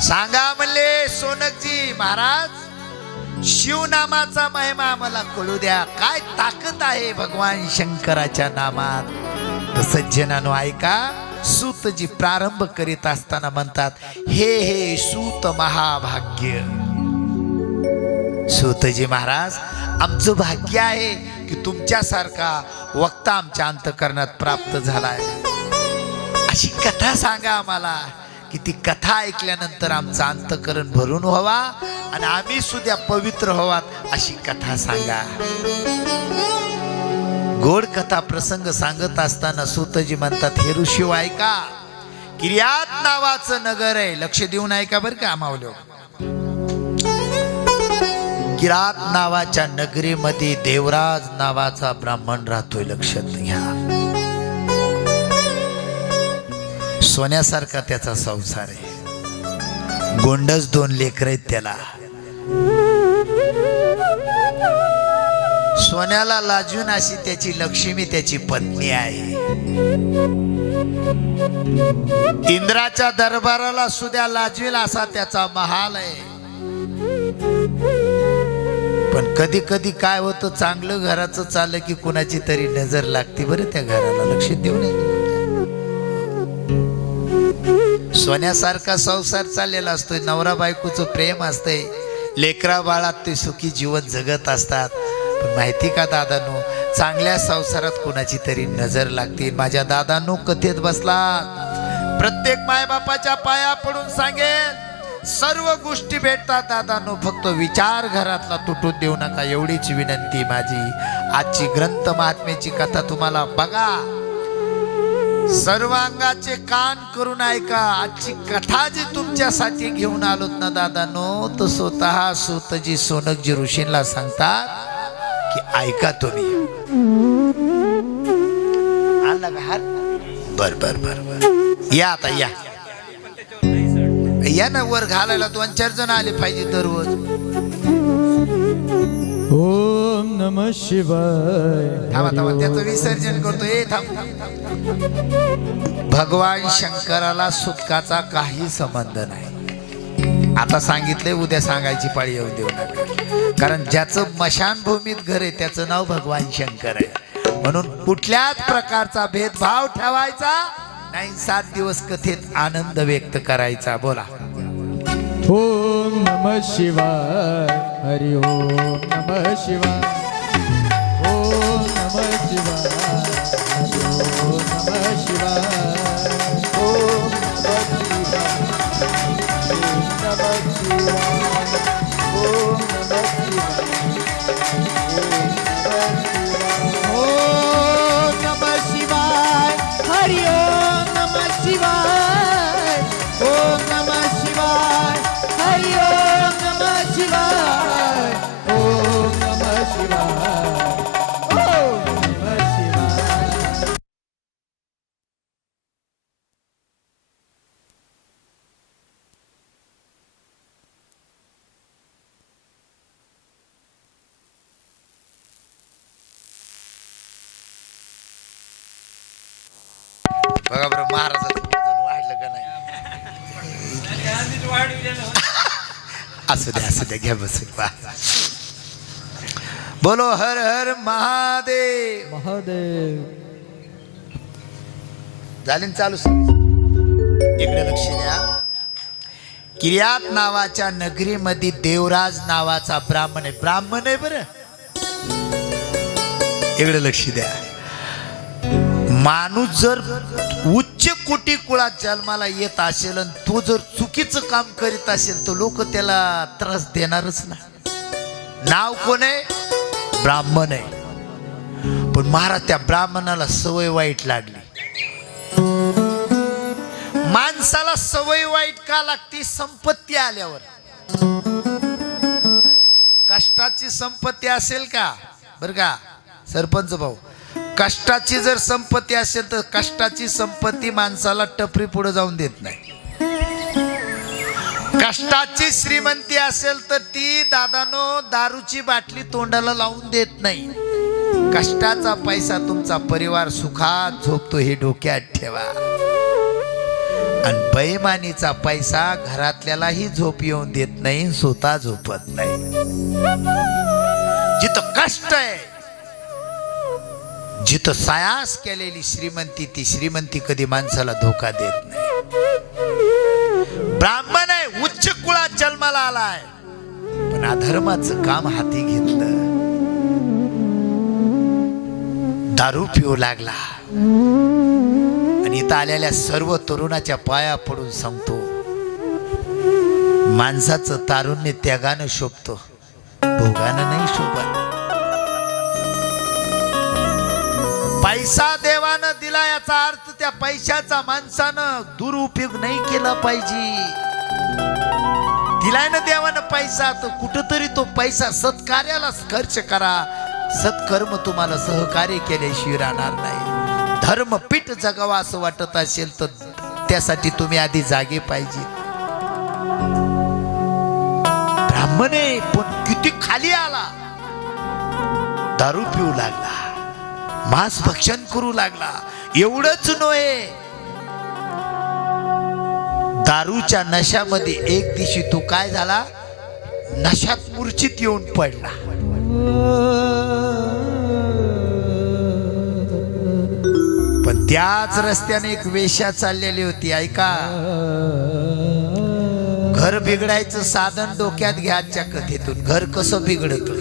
सांगा म्हणले सोनकजी महाराज, शिवनामाचा महिमा आम्हाला कळू द्या, काय ताकद आहे भगवान शंकराच्या नामात. तर सज्जनानो ऐका, सूतजी प्रारंभ करीत असताना म्हणतात, हे सूत महाभाग्य. सूतजी महाराज, आमचं भाग्य आहे की तुमच्यासारखा वक्ता आमच्या अंतःकरणात प्राप्त झालाय. अशी कथा सांगा आम्हाला की ती कथा ऐकल्यानंतर आमचं अंतःकरण भरून व्हावा आणि आम्ही सुद्धा पवित्र व्हावात, अशी कथा सांगा. गोड कथा प्रसंग सांगत असताना सूतजी म्हणतात, हे ऋषी ऐका, किर्यात नावाचं नगर आहे, लक्ष देऊन ऐका बरं का माऊली. किरात नावाच्या नगरीमध्ये देवराज नावाचा ब्राह्मण राहतोय, लक्षात घ्या. सोन्यासारखा त्याचा संसार आहे, गोंडच 2 लेकर आहेत त्याला. सोन्याला लाजून अशी त्याची लक्ष्मी त्याची पत्नी आहे. इंद्राच्या दरबाराला सुद्धा लाजवेल असा त्याचा महाल आहे. पण कधी कधी काय होतं, चांगलं घराचं चाललं की कुणाची तरी नजर लागते बरं त्या घराला, लक्ष देऊ नये. सोन्यासारखा संसार चाललेला असतोय, नवरा बायकोचं प्रेम असतंय, लेकरा बाळात ते सुखी जीवन जगत असतात. पण माहिती का दादांनो, चांगल्या संसारात कुणाची तरी नजर लागते. माझ्या दादांनो कथेत बसला, प्रत्येक मायबापाच्या पाया पडून सांगेल, सर्व गोष्टी भेटतात दादांनो, फक्त विचार घरातला तुटून देऊ नका, एवढीच विनंती माझी. आजची ग्रंथ महात्म्याची कथा तुम्हाला बघा, सर्वांगाचे कान करून ऐका. आजची कथा जी तुमच्यासाठी घेऊन आलोत ना दादांनो, तो स्वतः स्वतःजी सोनकजी ऋषींना सांगतात की ऐका तुम्ही. आला का हात? बर बर बर बर, या आता या या ना, वर घालायला 2-4 जण आले पाहिजे दररोज. ओम नमः शिवाय. थांबा थांबा, त्याचं विसर्जन करतो. थांब. भगवान शंकराला सुटकाचा काही संबंध नाही. आता सांगितले, उद्या सांगायची पाळी येऊ देऊ नका. कारण ज्याचं मशानभूमीत घर आहे त्याचं नाव भगवान शंकर आहे. म्हणून कुठल्याच प्रकारचा भेदभाव ठेवायचा नाही. 7 दिवस कथेत आनंद व्यक्त करायचा. बोला ओम नमः शिवाय. हरि ओम नमः शिवाय. ओम नमः शिवाय. हरि ओम नमः शिवाय. ओम नमः शिवाय. ओम नमः शिवाय. ओम नमः शिवाय. हरि ओम नमः शिवाय. ओम नमः शिवाय. हरि ओम नमः शिवाय. ओम नमः शिवाय. ओम नमः शिवाय. बघा बरं, महाराजाचं वजन वाढलं का नाही? असू द्या घ्या बसून. बोलो हर हर महादेव. महादेव. झाले ना चालू? इकडे लक्ष द्या. किर्यात नावाच्या नगरीमध्ये देवराज नावाचा ब्राह्मण आहे. ब्राह्मण आहे बरं, इकडे लक्ष द्या. माणूस जर उच्च कोटी कुळात जन्माला येत असेल आणि तो जर चुकीचं काम करीत असेल तर लोक त्याला त्रास देणारच ना. नाव कोण आहे? ब्राह्मण आहे. पण महाराज त्या ब्राह्मणाला सवय वाईट लागली. माणसाला सवय वाईट का लागते? संपत्ती आल्यावर. कष्टाची संपत्ती असेल का बर का सरपंच भाऊ, कष्टाची जर संपत्ती असेल तर कष्टाची संपत्ती माणसाला टपरी पुढे जाऊन देत नाही. कष्टाची श्रीमंती असेल तर ती दादानो दारूची बाटली तोंडाला लावून देत नाही. कष्टाचा पैसा तुमचा परिवार सुखात झोपतो हे डोक्यात ठेवा. आणि बेईमानीचा पैसा घरातल्यालाही झोप येऊन देत नाही, स्वतः झोपत नाही. जिथं कष्ट आहे, जिथं सायास केलेली श्रीमंती, ती श्रीमंती कधी माणसाला धोका देत नाही. ब्राह्मण आहे, उच्च कुळात जन्माला आलाय, पण अधर्माचं काम हाती घेतलं, दारू पिऊ लागला. आणि इथं आलेल्या सर्व तरुणाच्या पाया पडून सांगतो, माणसाचं तारुण्य त्यागानं शोभतो, भोगानं नाही शोभत. पैसा देवानं दिला याचा अर्थ त्या पैशाचा माणसानं दुरुपयोग नाही केला पाहिजे. दिलाय ना देवानं पैसा, तर कुठंतरी तो पैसा सत्कार्याला खर्च करा. सत्कर्म तुम्हाला सहकार्य केल्याशिवाय राहणार नाही. धर्मपीठ जगावा असं वाटत असेल तर त्यासाठी तुम्ही आधी जागे पाहिजे. ब्राह्मण आहे पण किती खाली आला. दारू पिऊ लागला, मांस भक्षण करू लागला. एवढंच नव्हे, दारूच्या नशामध्ये एक दिवशी तो काय झाला, नशात मूर्छित येऊन पडला. पण त्याच रस्त्याने एक वेश्या चाललेली होती. ऐका, घर बिघडायचं साधन डोक्यात घ्या. आजच्या कथेतून घर कसं बिघडत,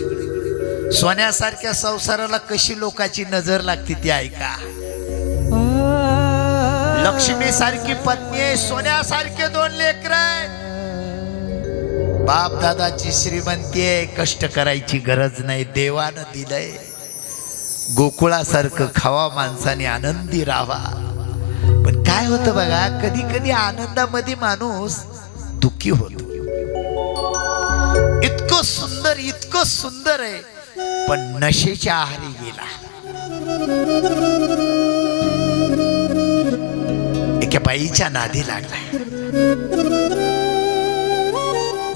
सोन्यासारख्या संसाराला कशी लोकांची नजर लागते ती ऐका. लक्ष्मी सारखी पत्नी आहे, सोन्यासारखे 2 लेकर आहेत. बाप दादाची श्रीमंती आहे, कष्ट करायची गरज नाही, देवानं दिलंय. गोकुळासारखं खावा, माणसाने आनंदी राहावा. पण काय होतं बघा, कधी कधी आनंदामध्ये माणूस दुःखी होतो. इतकं सुंदर आहे पण नशेच्या आहारी गेला. एका बाईच्या नादी लागलाय.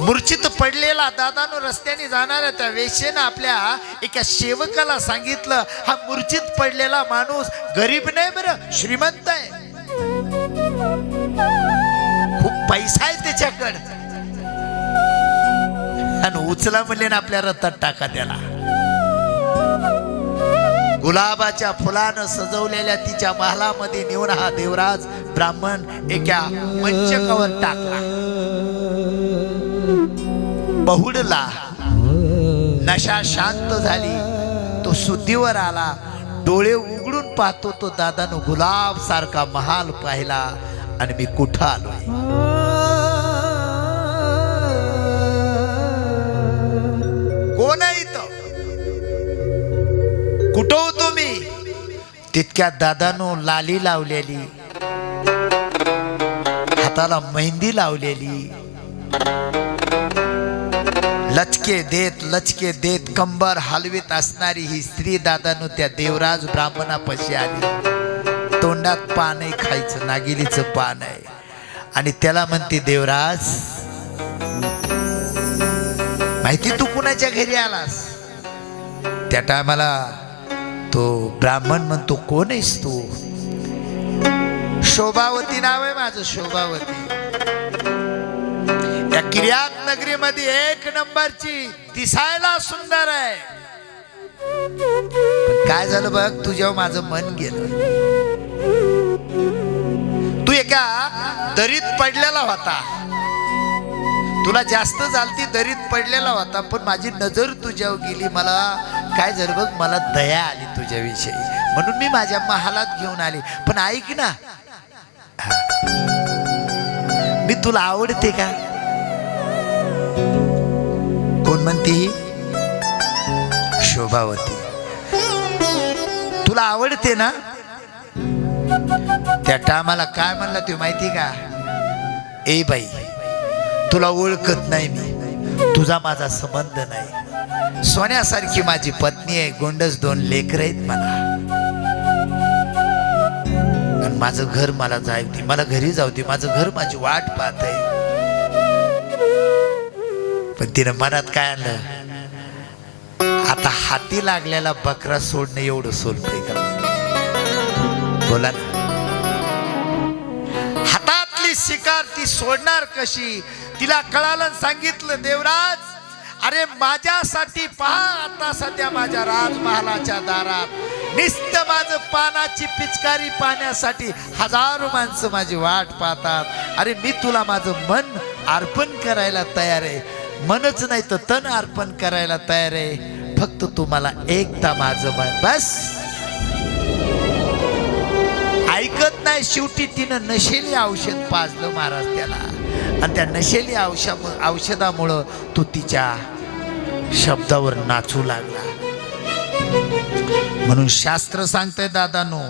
मूर्छित पडलेला दादानो रस्त्याने जाणाऱ्या त्या वेश्येनं आपल्या एका सेवकाला सांगितलं, हा मूर्छित पडलेला माणूस गरीब नाही बरं, श्रीमंत आहे. खूप पैसा आहे त्याच्याकडे. आणि उचला म्हणले ना आपल्या रथात टाका त्याला. गुलाबाच्या फुलानं सजवलेल्या तिच्या महालामध्ये नेऊन हा देवराज ब्राह्मण एका मंचकावर टाकला. बहुडला, नशा शांत झाली, तो शुद्धीवर आला. डोळे उघडून पाहतो तो दादानो गुलाब सारखा महाल पाहिला. आणि मी कुठं आलोय, कोण आहे इथं, कुठं होतो मी. तितक्या दादानो लाली लावलेली, हाताला मेहंदी लावलेली, लचके देत कंबर हलवीत असणारी ही स्त्री दादानो त्या देवराज ब्राह्मणापाशी आली. तोंडात पान आहे, खायचं नागिलीचं पान आहे. आणि त्याला म्हणते, देवराज माहिती तू कुणाच्या घरी आलास. त्या टायमाला तो ब्राह्मण म्हणतो, कोण आहेस तू. शोभावती नाव आहे माझं, शोभावती. या किर्यात नगरीमध्ये 1 नंबरची, दिसायला सुंदर आहे. पण काय झालं बघ, तुझ्यावर माझं मन गेलं. तू एका दरीत पडलेला होता, तुला जास्त झालती, दरीत पडलेला होता. पण माझी नजर तुझ्यावर गेली. मला काय झालं बघ, मला दया आली तुझ्याविषयी, म्हणून मी माझ्या महालात घेऊन आली. पण ऐक ना, मी तुला आवडते का. कोण म्हणते, शोभावती. तुला आवडते ना. त्या टायमाला काय म्हणला तू माहिती का, ए बाई तुला ओळखत नाही मी, तुझा माझा संबंध नाही. सोन्यासारखी माझी पत्नी आहे, गोंडस 2 लेकर आहेत मला. आणि माझं घर मला जाऊ दे, मला घरी जाऊ दे, माझं घर माझी वाट पाहत आहे. पण तिनं मनात काय आणलं, आता हाती लागलेला बकरा सोडणं एवढं सोडतंय का. बोला ना, हातातली शिकार ती सोडणार कशी. तिला कळालं, सांगितलं, देवराज अरे माझ्यासाठी पहा, आता सध्या माझ्या राजमहालाच्या दारात निस्त माझं पानाची पिचकारी पाण्यासाठी हजारो माणसं माझी वाट पाहतात. अरे मी तुला माझं मन अर्पण करायला तयार आहे, मनच नाही तर तन अर्पण करायला तयार आहे. फक्त तू मला एकदा माझं मन, बस. ऐकत नाही. शेवटी तिनं नशेली औषध पाजलं महाराज त्याला. आणि त्या नशेली औषधामुळं तो तिच्या शब्दावर नाचू लागला. म्हणून शास्त्र सांगतंय दादानो,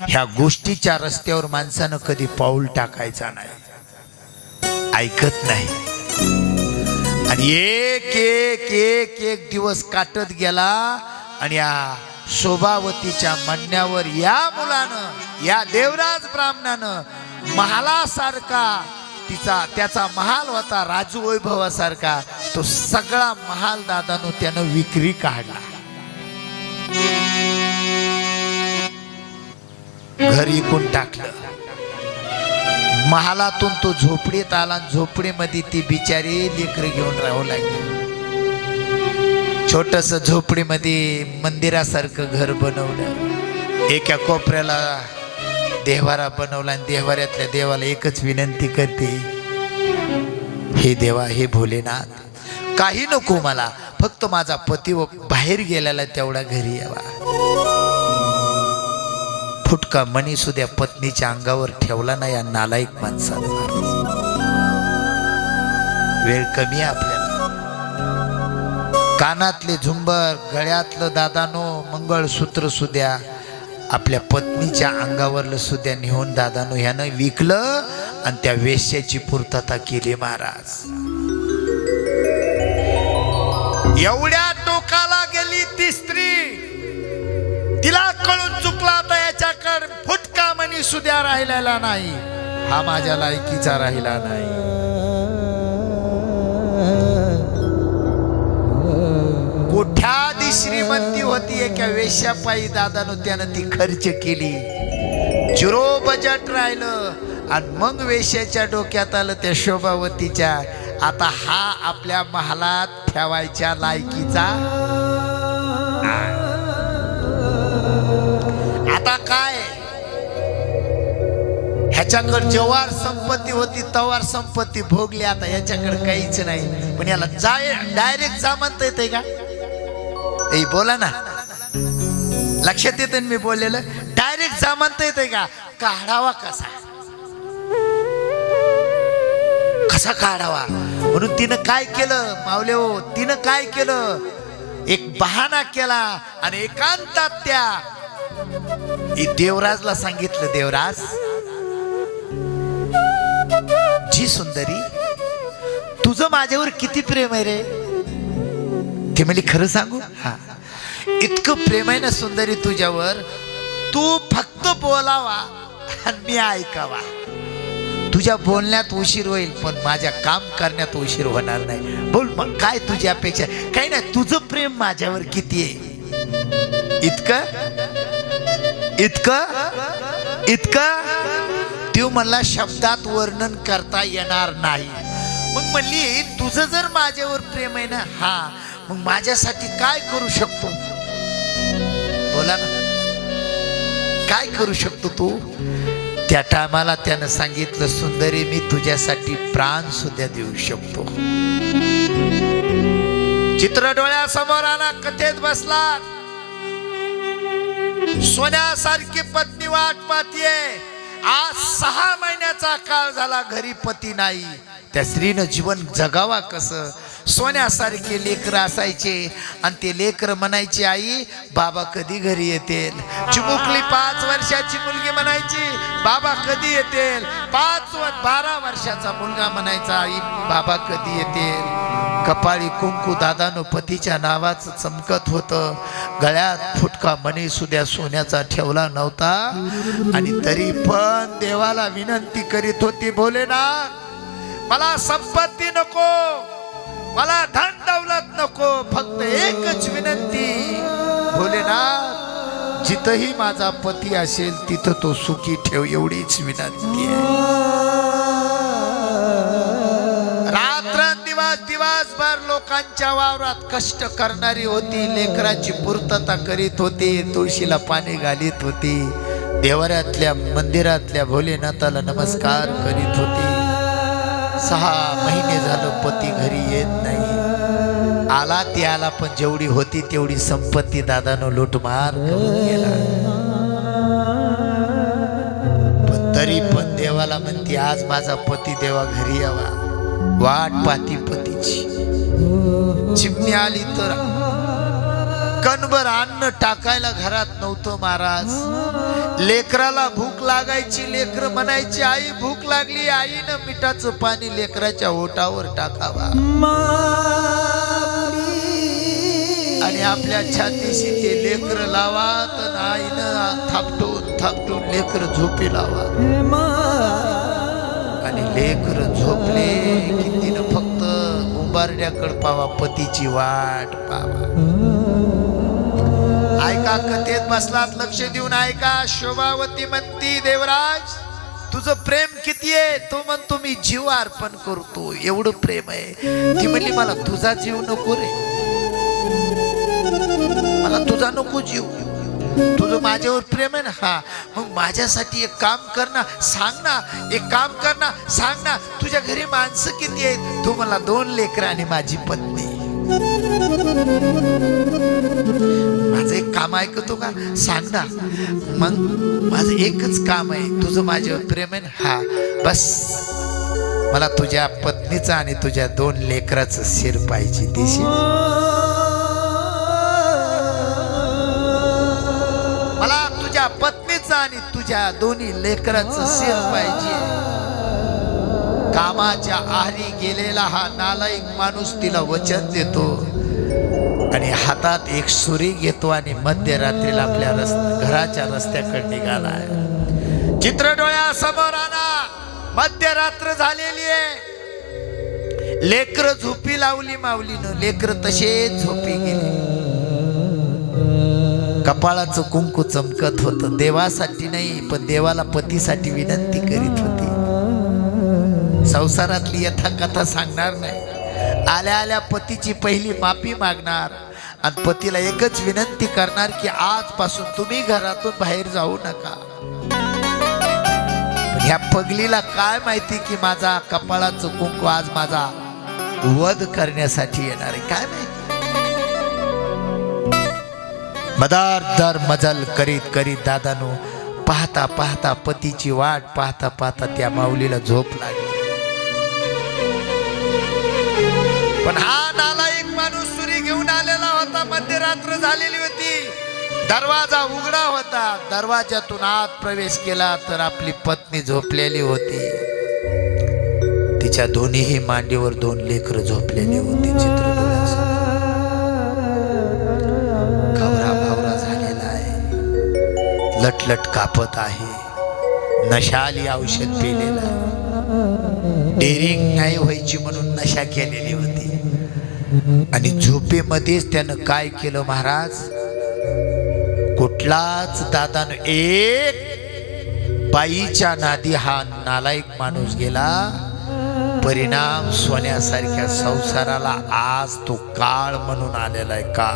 ह्या गोष्टीच्या रस्त्यावर माणसानं कधी पाऊल टाकायचा नाही. ऐकत नाही. आणि एक एक एक एक दिवस काटत गेला आणि या शोभावतीच्या म्हणण्यावर या मुलानं, या देवराज ब्राह्मणानं महालासारखा त्याचा महाल होता, राजू वैभवासारखा, तो सगळा महाल दादानो त्यानं विक्री काढला. घर इकून टाकलं. महालातून तो झोपडीत आला. झोपडीमध्ये ती बिचारी लेकरं घेऊन राहू लागली. छोटस झोपडीमध्ये मंदिरासारखं घर बनवलं. एका कोपऱ्याला देवारा बनवला आणि देवाऱ्यातल्या देवाला एकच विनंती करते, हे देवा, हे भोलेनाथ, काही नको मला, फक्त माझा पती बाहेर गेलेला तेवढा घरी यावा. फुटका मणी सुद्धा पत्नीच्या अंगावर ठेवला नाही या नालायक माणसाने. वेळ कमी आहे आपल्याला. कानातले झुंबर, गळ्यातलं दादानो मंगळसूत्र सुद्धा आपल्या पत्नीच्या अंगावरलं सुद्धा नेऊन दादानो ह्यानं विकलं आणि त्या वेश्याची पूर्तता केली. महाराज एवढ्या टोकाला गेली ती स्त्री. तिला कळून चुकला आता याच्याकडे फुटका मणी सुद्धा राहिलेला नाही, हा माझ्या लायकीचा राहिला नाही. कोठ्याधी श्रीमंती होती एका वेश्यापायी दादानो त्यानं ती खर्च केली. 0 बजेट राहिलं आणि मग वेश्याच्या डोक्यात आलं त्या शोभावतीच्या, आता हा आपल्या महालात ठेवायच्या लायकीचा. आता काय, ह्याच्याकडे जेव्हा संपत्ती होती तवार संपत्ती भोगली, आता याच्याकडे काहीच नाही. पण याला डायरेक्ट जा म्हणता येते का? ए बोला ना, लक्षात येते मी बोललेलं. डायरेक्ट जा म्हणता येते का? काढावा कसा, कसा काढावा म्हणून तिनं काय केलं मावले हो, तिनं काय केलं, एक बहाणा केला आणि एकांतात त्या देवराजला सांगितलं, देवराज जी सुंदरी, तुझं माझ्यावर किती प्रेम आहे रे? ते म्हणली खरं सांगू, हा इतकं प्रेम आहे ना सुंदरी तुझ्यावर, तू फक्त बोलावा आणि मी ऐकावा. तुझ्या बोलण्यात उशीर होईल पण माझ्या काम करण्यात उशीर होणार नाही. बोल मग काय तुझी अपेक्षा? काही नाही, तुझं प्रेम माझ्यावर किती आहे? इतकं तू म्हणला शब्दात वर्णन करता येणार नाही. मग म्हणली तुझं जर माझ्यावर प्रेम आहे ना, हा मग माझ्यासाठी काय करू शकतो? बोला ना, काय करू शकतो तू? त्या टायमाला त्यानं सांगितलं, सुंदरी मी तुझ्यासाठी प्राण सुद्धा देऊ शकतो. चित्र डोळ्यासमोर आला, कथेत बसला. सोन्यासारखी पत्नी वाट पाहतीये. आज 6 महिन्याचा काळ झाला, घरी पती नाही. त्या स्त्रीनं जीवन जगावा कसं? सोन्यासारखे लेकर असायचे आणि ते लेकर म्हणायचे, आई बाबा कधी घरी येतील? चिमुकली 5 वर्षाची मुलगी म्हणायची, बाबा कधी येतील? 12 वर्षाचा मुलगा म्हणायचा, आई बाबा कधी येतील? कपाळी कुंकू दादानो पतीच्या नावाचं चमकत होतं. गळ्यात फुटका मणी सुद्धा सोन्याचा ठेवला नव्हता आणि तरी पण देवाला विनंती करीत होती, भोलेनाथ मला संपत्ती नको, मला धन दौलत नको, फक्त एकच विनंती, भोलेनाथ जिथंही माझा पती असेल तिथं तो सुखी ठेव, एवढीच विनंती आहे. दिवसभर लोकांच्या वावरात कष्ट करणारी होती, लेकराची पूर्तता करीत होती, तुळशीला पाणी घालीत होती, देवाऱ्यातल्या मंदिरातल्या भोलेनाथाला नमस्कार करीत होती. 6 महिने झालं पती घरी येत नाही. आला ती आला पण जेवढी होती तेवढी संपत्ती दादानो लूटमार करून गेला. पण तरी पण देवाला म्हणती, आज माझा पती देवा घरी यावा. वाट पाहती पतीची. चिमणी आली तर कणभर अन्न टाकायला घरात नव्हतं महाराज. लेकराला भूक लागायची, लेकर म्हणायची आई भूक लागली, आईनं मिठाचं पाणी लेकराच्या ओठावर टाकावा आणि आपल्या छातीशी ते लेकर लावा, तर आईनं थापटून थापटून लेकर झोपी लावा आणि लेकर झोपले की तिनं फक्त उंबारड्याकडे पावा, पतीची वाट पावा. ऐका, कथेत बसलात, लक्ष देऊन ऐका. शोभावती म्हणती देवराज तुझं प्रेम किती आहे? तो म्हणतो मी जीव अर्पण करतो, एवढं प्रेम आहे. ती म्हणली मला तुझा जीव नको रे, मला तुझा नको जीव, तुझं माझ्यावर प्रेम आहे ना. हा मग माझ्यासाठी एक काम कर ना, सांग ना, एक काम कर ना, सांग ना, तुझ्या घरी माणसं किती आहेत? तू मला 2 लेकरं आणि माझी पत्नी. माझं एक काम ऐकतो का? सांग ना. मग माझं एकच काम आहे, तुझं माझ्यावर प्रेम आहे ना. हा बस, मला तुझ्या पत्नीचं आणि तुझ्या 2 लेकराचं शिर पाहिजे, देशील? मला तुझ्या पत्नीचं आणि तुझ्या 2 लेकराचं शिर पाहिजे. कामाच्या आहारी गेलेला हा नालायक माणूस तिला वचन देतो आणि हातात एक सुरी घेतो आणि मध्यरात्रीला आपल्या घराच्या रस्त्याकडे निघालाय. चित्र डोळ्यासमोर आणा. मध्यरात्र झालेली आहे, लेकर झोपी लावली माऊलीनं, लेकर तसेच झोपी गेले. कपाळाचं कुंकू चमकत होतं, देवासाठी नाही पण देवाला पतीसाठी विनंती करीत होती. संसारातली यथाकथा सांगणार नाही, आल्या आल्या पतीची पहिली माफी मागणार आणि पतीला एकच विनंती करणार की आजपासून तुम्ही घरातून बाहेर जाऊ नका. ह्या पगलीला काय माहिती की माझा कपाळाचं कुंकू आज माझा वध करण्यासाठी येणार आहे, काय माहिती. मदारदार मजल करीत करीत दादानो, पाहता पाहता पतीची वाट पाहता पाहता त्या माऊलीला झोप लागली. पण हा नालायक माणूस सुरी घेऊन आलेला होता. मध्यरात्र झालेली होती, दरवाजा उघडा होता. दरवाजातून आत प्रवेश केला तर आपली पत्नी झोपलेली होती. तिच्या दोन्हीही मांडीवर 2 लेकरं झोपलेली होती. चित्र डोळ्यासमोर खवरा भावरा झालेला आहे, लटलट कापत आहे, नशाली औषध पिलेलं आहे, डेरिंग नाही व्हायची म्हणून नशा केलेली होती. आणि झोपेमध्येच त्यानं काय केलं महाराज, कुठलाच दादानं एक बाईच्या नादी हा नालायक माणूस गेला. परिणाम सोन्यासारख्या संसाराला आज तो काळ म्हणून आलेला आहे. का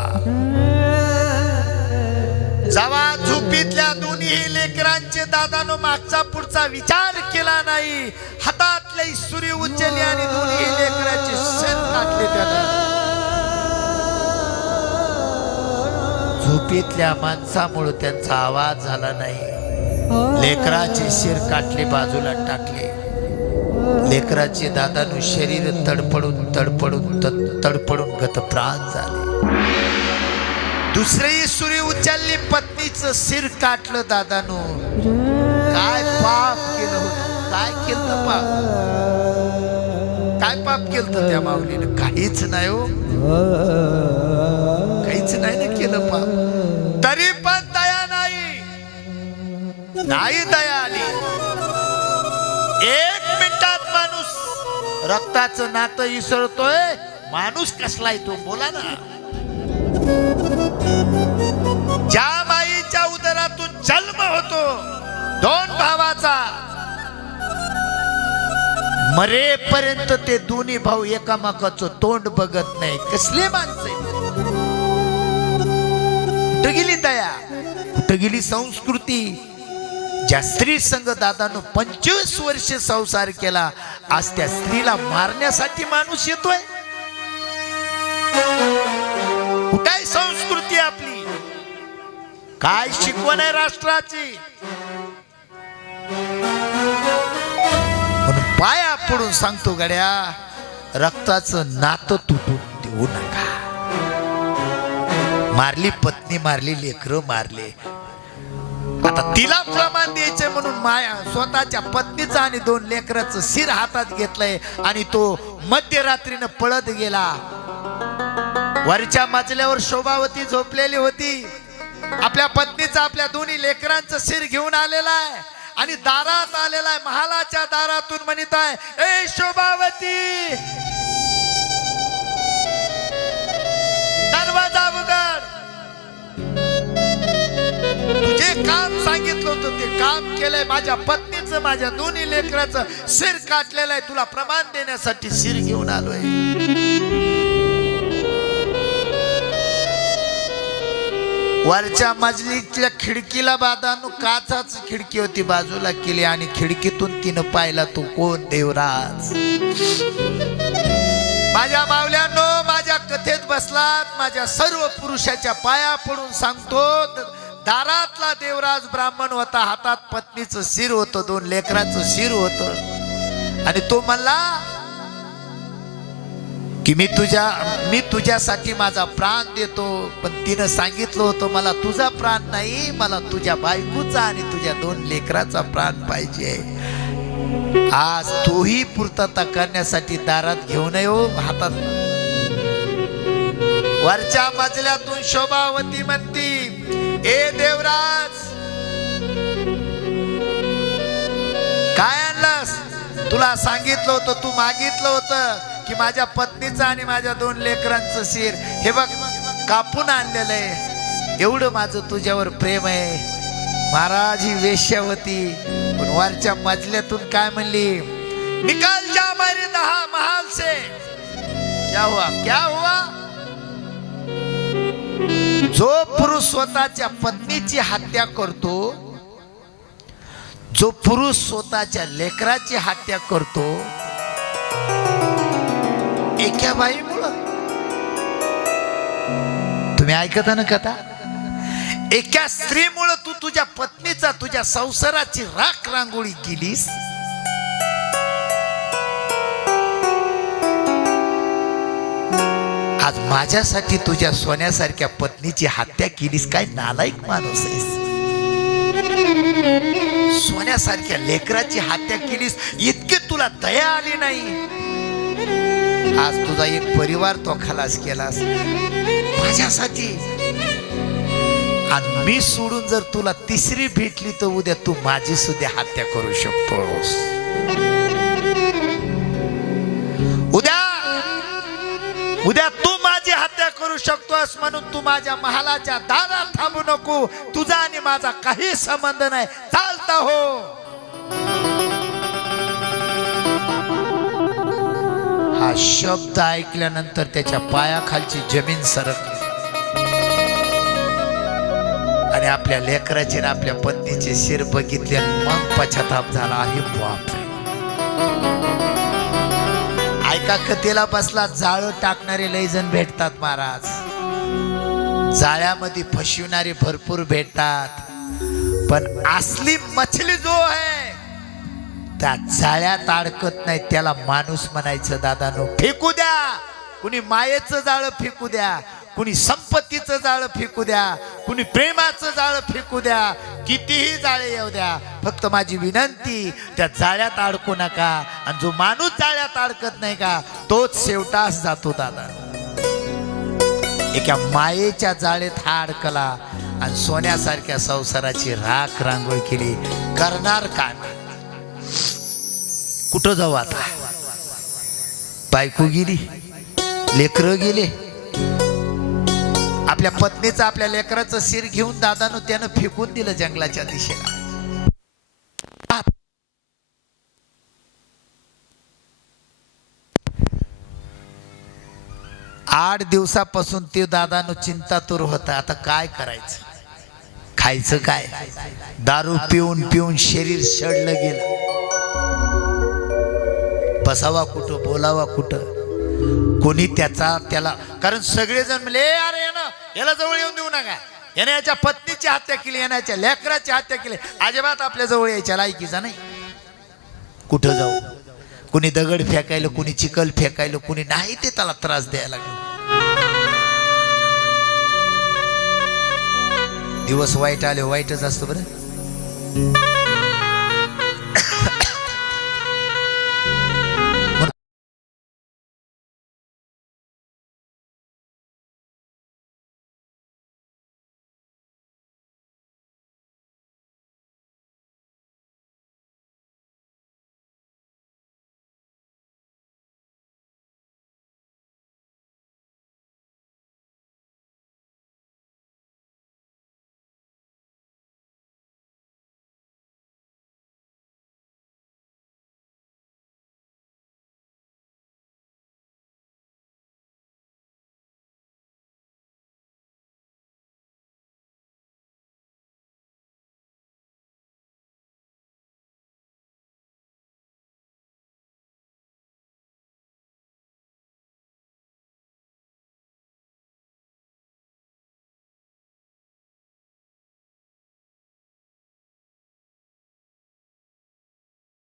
जेव्हा झोपीतल्या 2 लेकरांचे दादानो मागचा पुढचा विचार केला नाही, हातातली सुरी उचलली आणि 2 लेकरांचे सण काढले. त्यानं झोपेतल्या माणसामुळे त्यांचा आवाज झाला नाही. लेकराचे शिर काटले, बाजूला टाकले. लेकराचे दादानु शरीर तडपडून तडपडून तडपडून गतप्राण झाले. दुसरी सुरी उचलली, पत्नीचं शिर काटलं. दादानु काय पाप केलं होतं, काय केलं पाप, काय पाप केलं त्या माऊलीनं? काहीच नाही हो, काहीच नाही ना केलं पाप. तरी पण दया नाही दया आली. 1 मिनिटात माणूस रक्ताचं नातं इसळतोय. माणूस कसलाय तो बोला ना. ज्या बाईच्या उदरातून जन्म होतो 2 भावाचा, मरेपर्यंत ते 2 भाऊ एकामेकाचं तोंड बघत नाही. कसले माणसं, कुठं गेली दया, कुठं गेली संस्कृती? ज्या स्त्री संग दादानं 25 वर्ष संसार केला, आज त्या स्त्रीला मारण्यासाठी माणूस येतोय. कुठे संस्कृती आपली? काय शिकवण आहे राष्ट्राची? म्हणून पाया पडून सांगतो गड्या, रक्ताचं नातं तुटून देऊ नका. मारली पत्नी, मारली लेकरं, मारले. आता तिला प्रमाण द्यायचं म्हणून माया स्वतःच्या पत्नीचं आणि 2 लेकराचं शिर हातात घेतलंय आणि तो मध्यरात्रीनं पळत गेला. वरच्या मजल्यावर शोभावती झोपलेली होती. आपल्या पत्नीचं आपल्या 2 लेकरांचं शिर घेऊन आलेला आहे आणि दारात आलेला आहे. महालाच्या दारातून म्हणत आहे, ए शोभावती, दरवाजा उघड. तुझे काम सांगितलं होतं ते काम केलंय. माझ्या पत्नीचं माझ्या 2 लेकराचं शिर काटलेलं आहे. तुला प्रमाण देण्यासाठी शिर घेऊन आलोय. वरच्या मजलीतल्या खिडकीला बादानु काचाच खिडकी होती बाजूला केली आणि खिडकीतून तिनं पाहिला तो कोण, देवराज. माझ्या मावल्यानो, माझ्या कथेत बसलात. माझ्या सर्व पुरुषाच्या पाया पडून सांगतो, दारातला देवराज ब्राह्मण होता. हातात पत्नीचं शिर होतं, 2 लेकराचं शिर होतं आणि तो म्हणला की मी तुझ्यासाठी माझा प्राण देतो. पण तिनं सांगितलं होतं, मला तुझा प्राण नाही, मला तुझ्या बायकोचा आणि तुझ्या 2 लेकराचा प्राण पाहिजे. आज तोही पूर्तता करण्यासाठी दारात घेऊन येऊ. हातात वरच्या मजल्यातून शोभावती म्हणती, ए देवराज, काय आणलास? तुला सांगितलं होतं, तू मागितलं होतं की माझ्या पत्नीचं आणि माझ्या 2 लेकरांचं शिर हे बघ कापून आणलेलं आहे. एवढं माझं तुझ्यावर प्रेम आहे. महाराज ही वेश्यावती पण वरच्या मजल्यातून काय म्हणली, निकाल जा मेरे 10 महाल से. क्या हुआ, क्या हुआ? जो पुरुष स्वतःच्या पत्नीची हत्या करतो, जो पुरुष स्वतःच्या लेकराची हत्या करतो, एका बाईमुळं, तुम्ही ऐकता ना कथा, एका स्त्रीमुळं तू तुझ्या पत्नीचा, तुझ्या संसाराची राख रांगोळी केलीस. आज माझ्यासाठी तुझ्या सोन्यासारख्या पत्नीची हत्या केलीस. काय नालायक माणूस आहेस. सोन्यासारख्या लेकराची हत्या केलीस, इतके तुला दया आली नाही. आज तुझा एक परिवार तो खलास केलास माझ्यासाठी. आणि मी सोडून जर तुला 3री भेटली तर उद्या तू माझी सुद्धा हत्या करू शकतोस. उद्या तू माझी हत्या करू शकतोस. म्हणून तू माझ्या महालाच्या दारात थांबू नको. तुझा आणि माझा काही संबंध नाही. चालता हो. हा शब्द ऐकल्यानंतर त्याच्या पायाखालची जमीन सरकली आणि आपल्या लेकराचे आणि आपल्या पत्नीचे शिर बघितले. मग पश्चाताप झाला. अरे बापरे, ऐका कथेला बसला. जाळं टाकणारे लय जण भेटतात महाराज. जाळ्यामध्ये फसविणारे भरपूर भेटतात. पण असली मछली जो आहे त्या जाळ्यात अडकत नाही. त्याला माणूस म्हणायचं. दादानो, फेकू द्या. कुणी मायेचं जाळं फेकू द्या, कुणी संपत्तीचं जाळं फेकू द्या, कुणी प्रेमाचं जाळं फेकू द्या, कितीही जाळे येऊ द्या. फक्त माझी विनंती, त्या जाळ्यात अडकू नका. आणि जो माणूस जाळ्यात अडकत नाही का, तोच शेवटास जातो. दादा, एका मायेच्या जाळेत हा अडकला आणि सोन्यासारख्या संसाराची राख रांगोळी केली. करणार काय? कुठं जाऊ आता? बायको गेली, लेकरं गेले. आपल्या पत्नीचं, आपल्या लेकराचं शिर घेऊन दादानं त्यानं फेकून दिलं जंगलाच्या दिशेला. 8 दिवसापासून ते दादानं चिंतातूर होता. आता काय करायचं, खायचं काय? दारू पिऊन पिऊन शरीर सडलं गेलं. बसावा कुठं, बोलावा कुठं? कोणी त्याला, कारण सगळेजण म्हणले, अरे याला जवळ येऊन देऊ नका, याने याच्या पत्नीची हत्या केली, याने याच्या लेकराची हत्या केली. अजिबात आपल्या जवळ यायच्या लायकीचा नाही. कुठं जाऊ? कुणी दगड फेकायला, कुणी चिखल फेकायला, कुणी नाही ते त्याला त्रास द्यायला लागला. दिवस वाईट आले, वाईटच असतं बरं. रे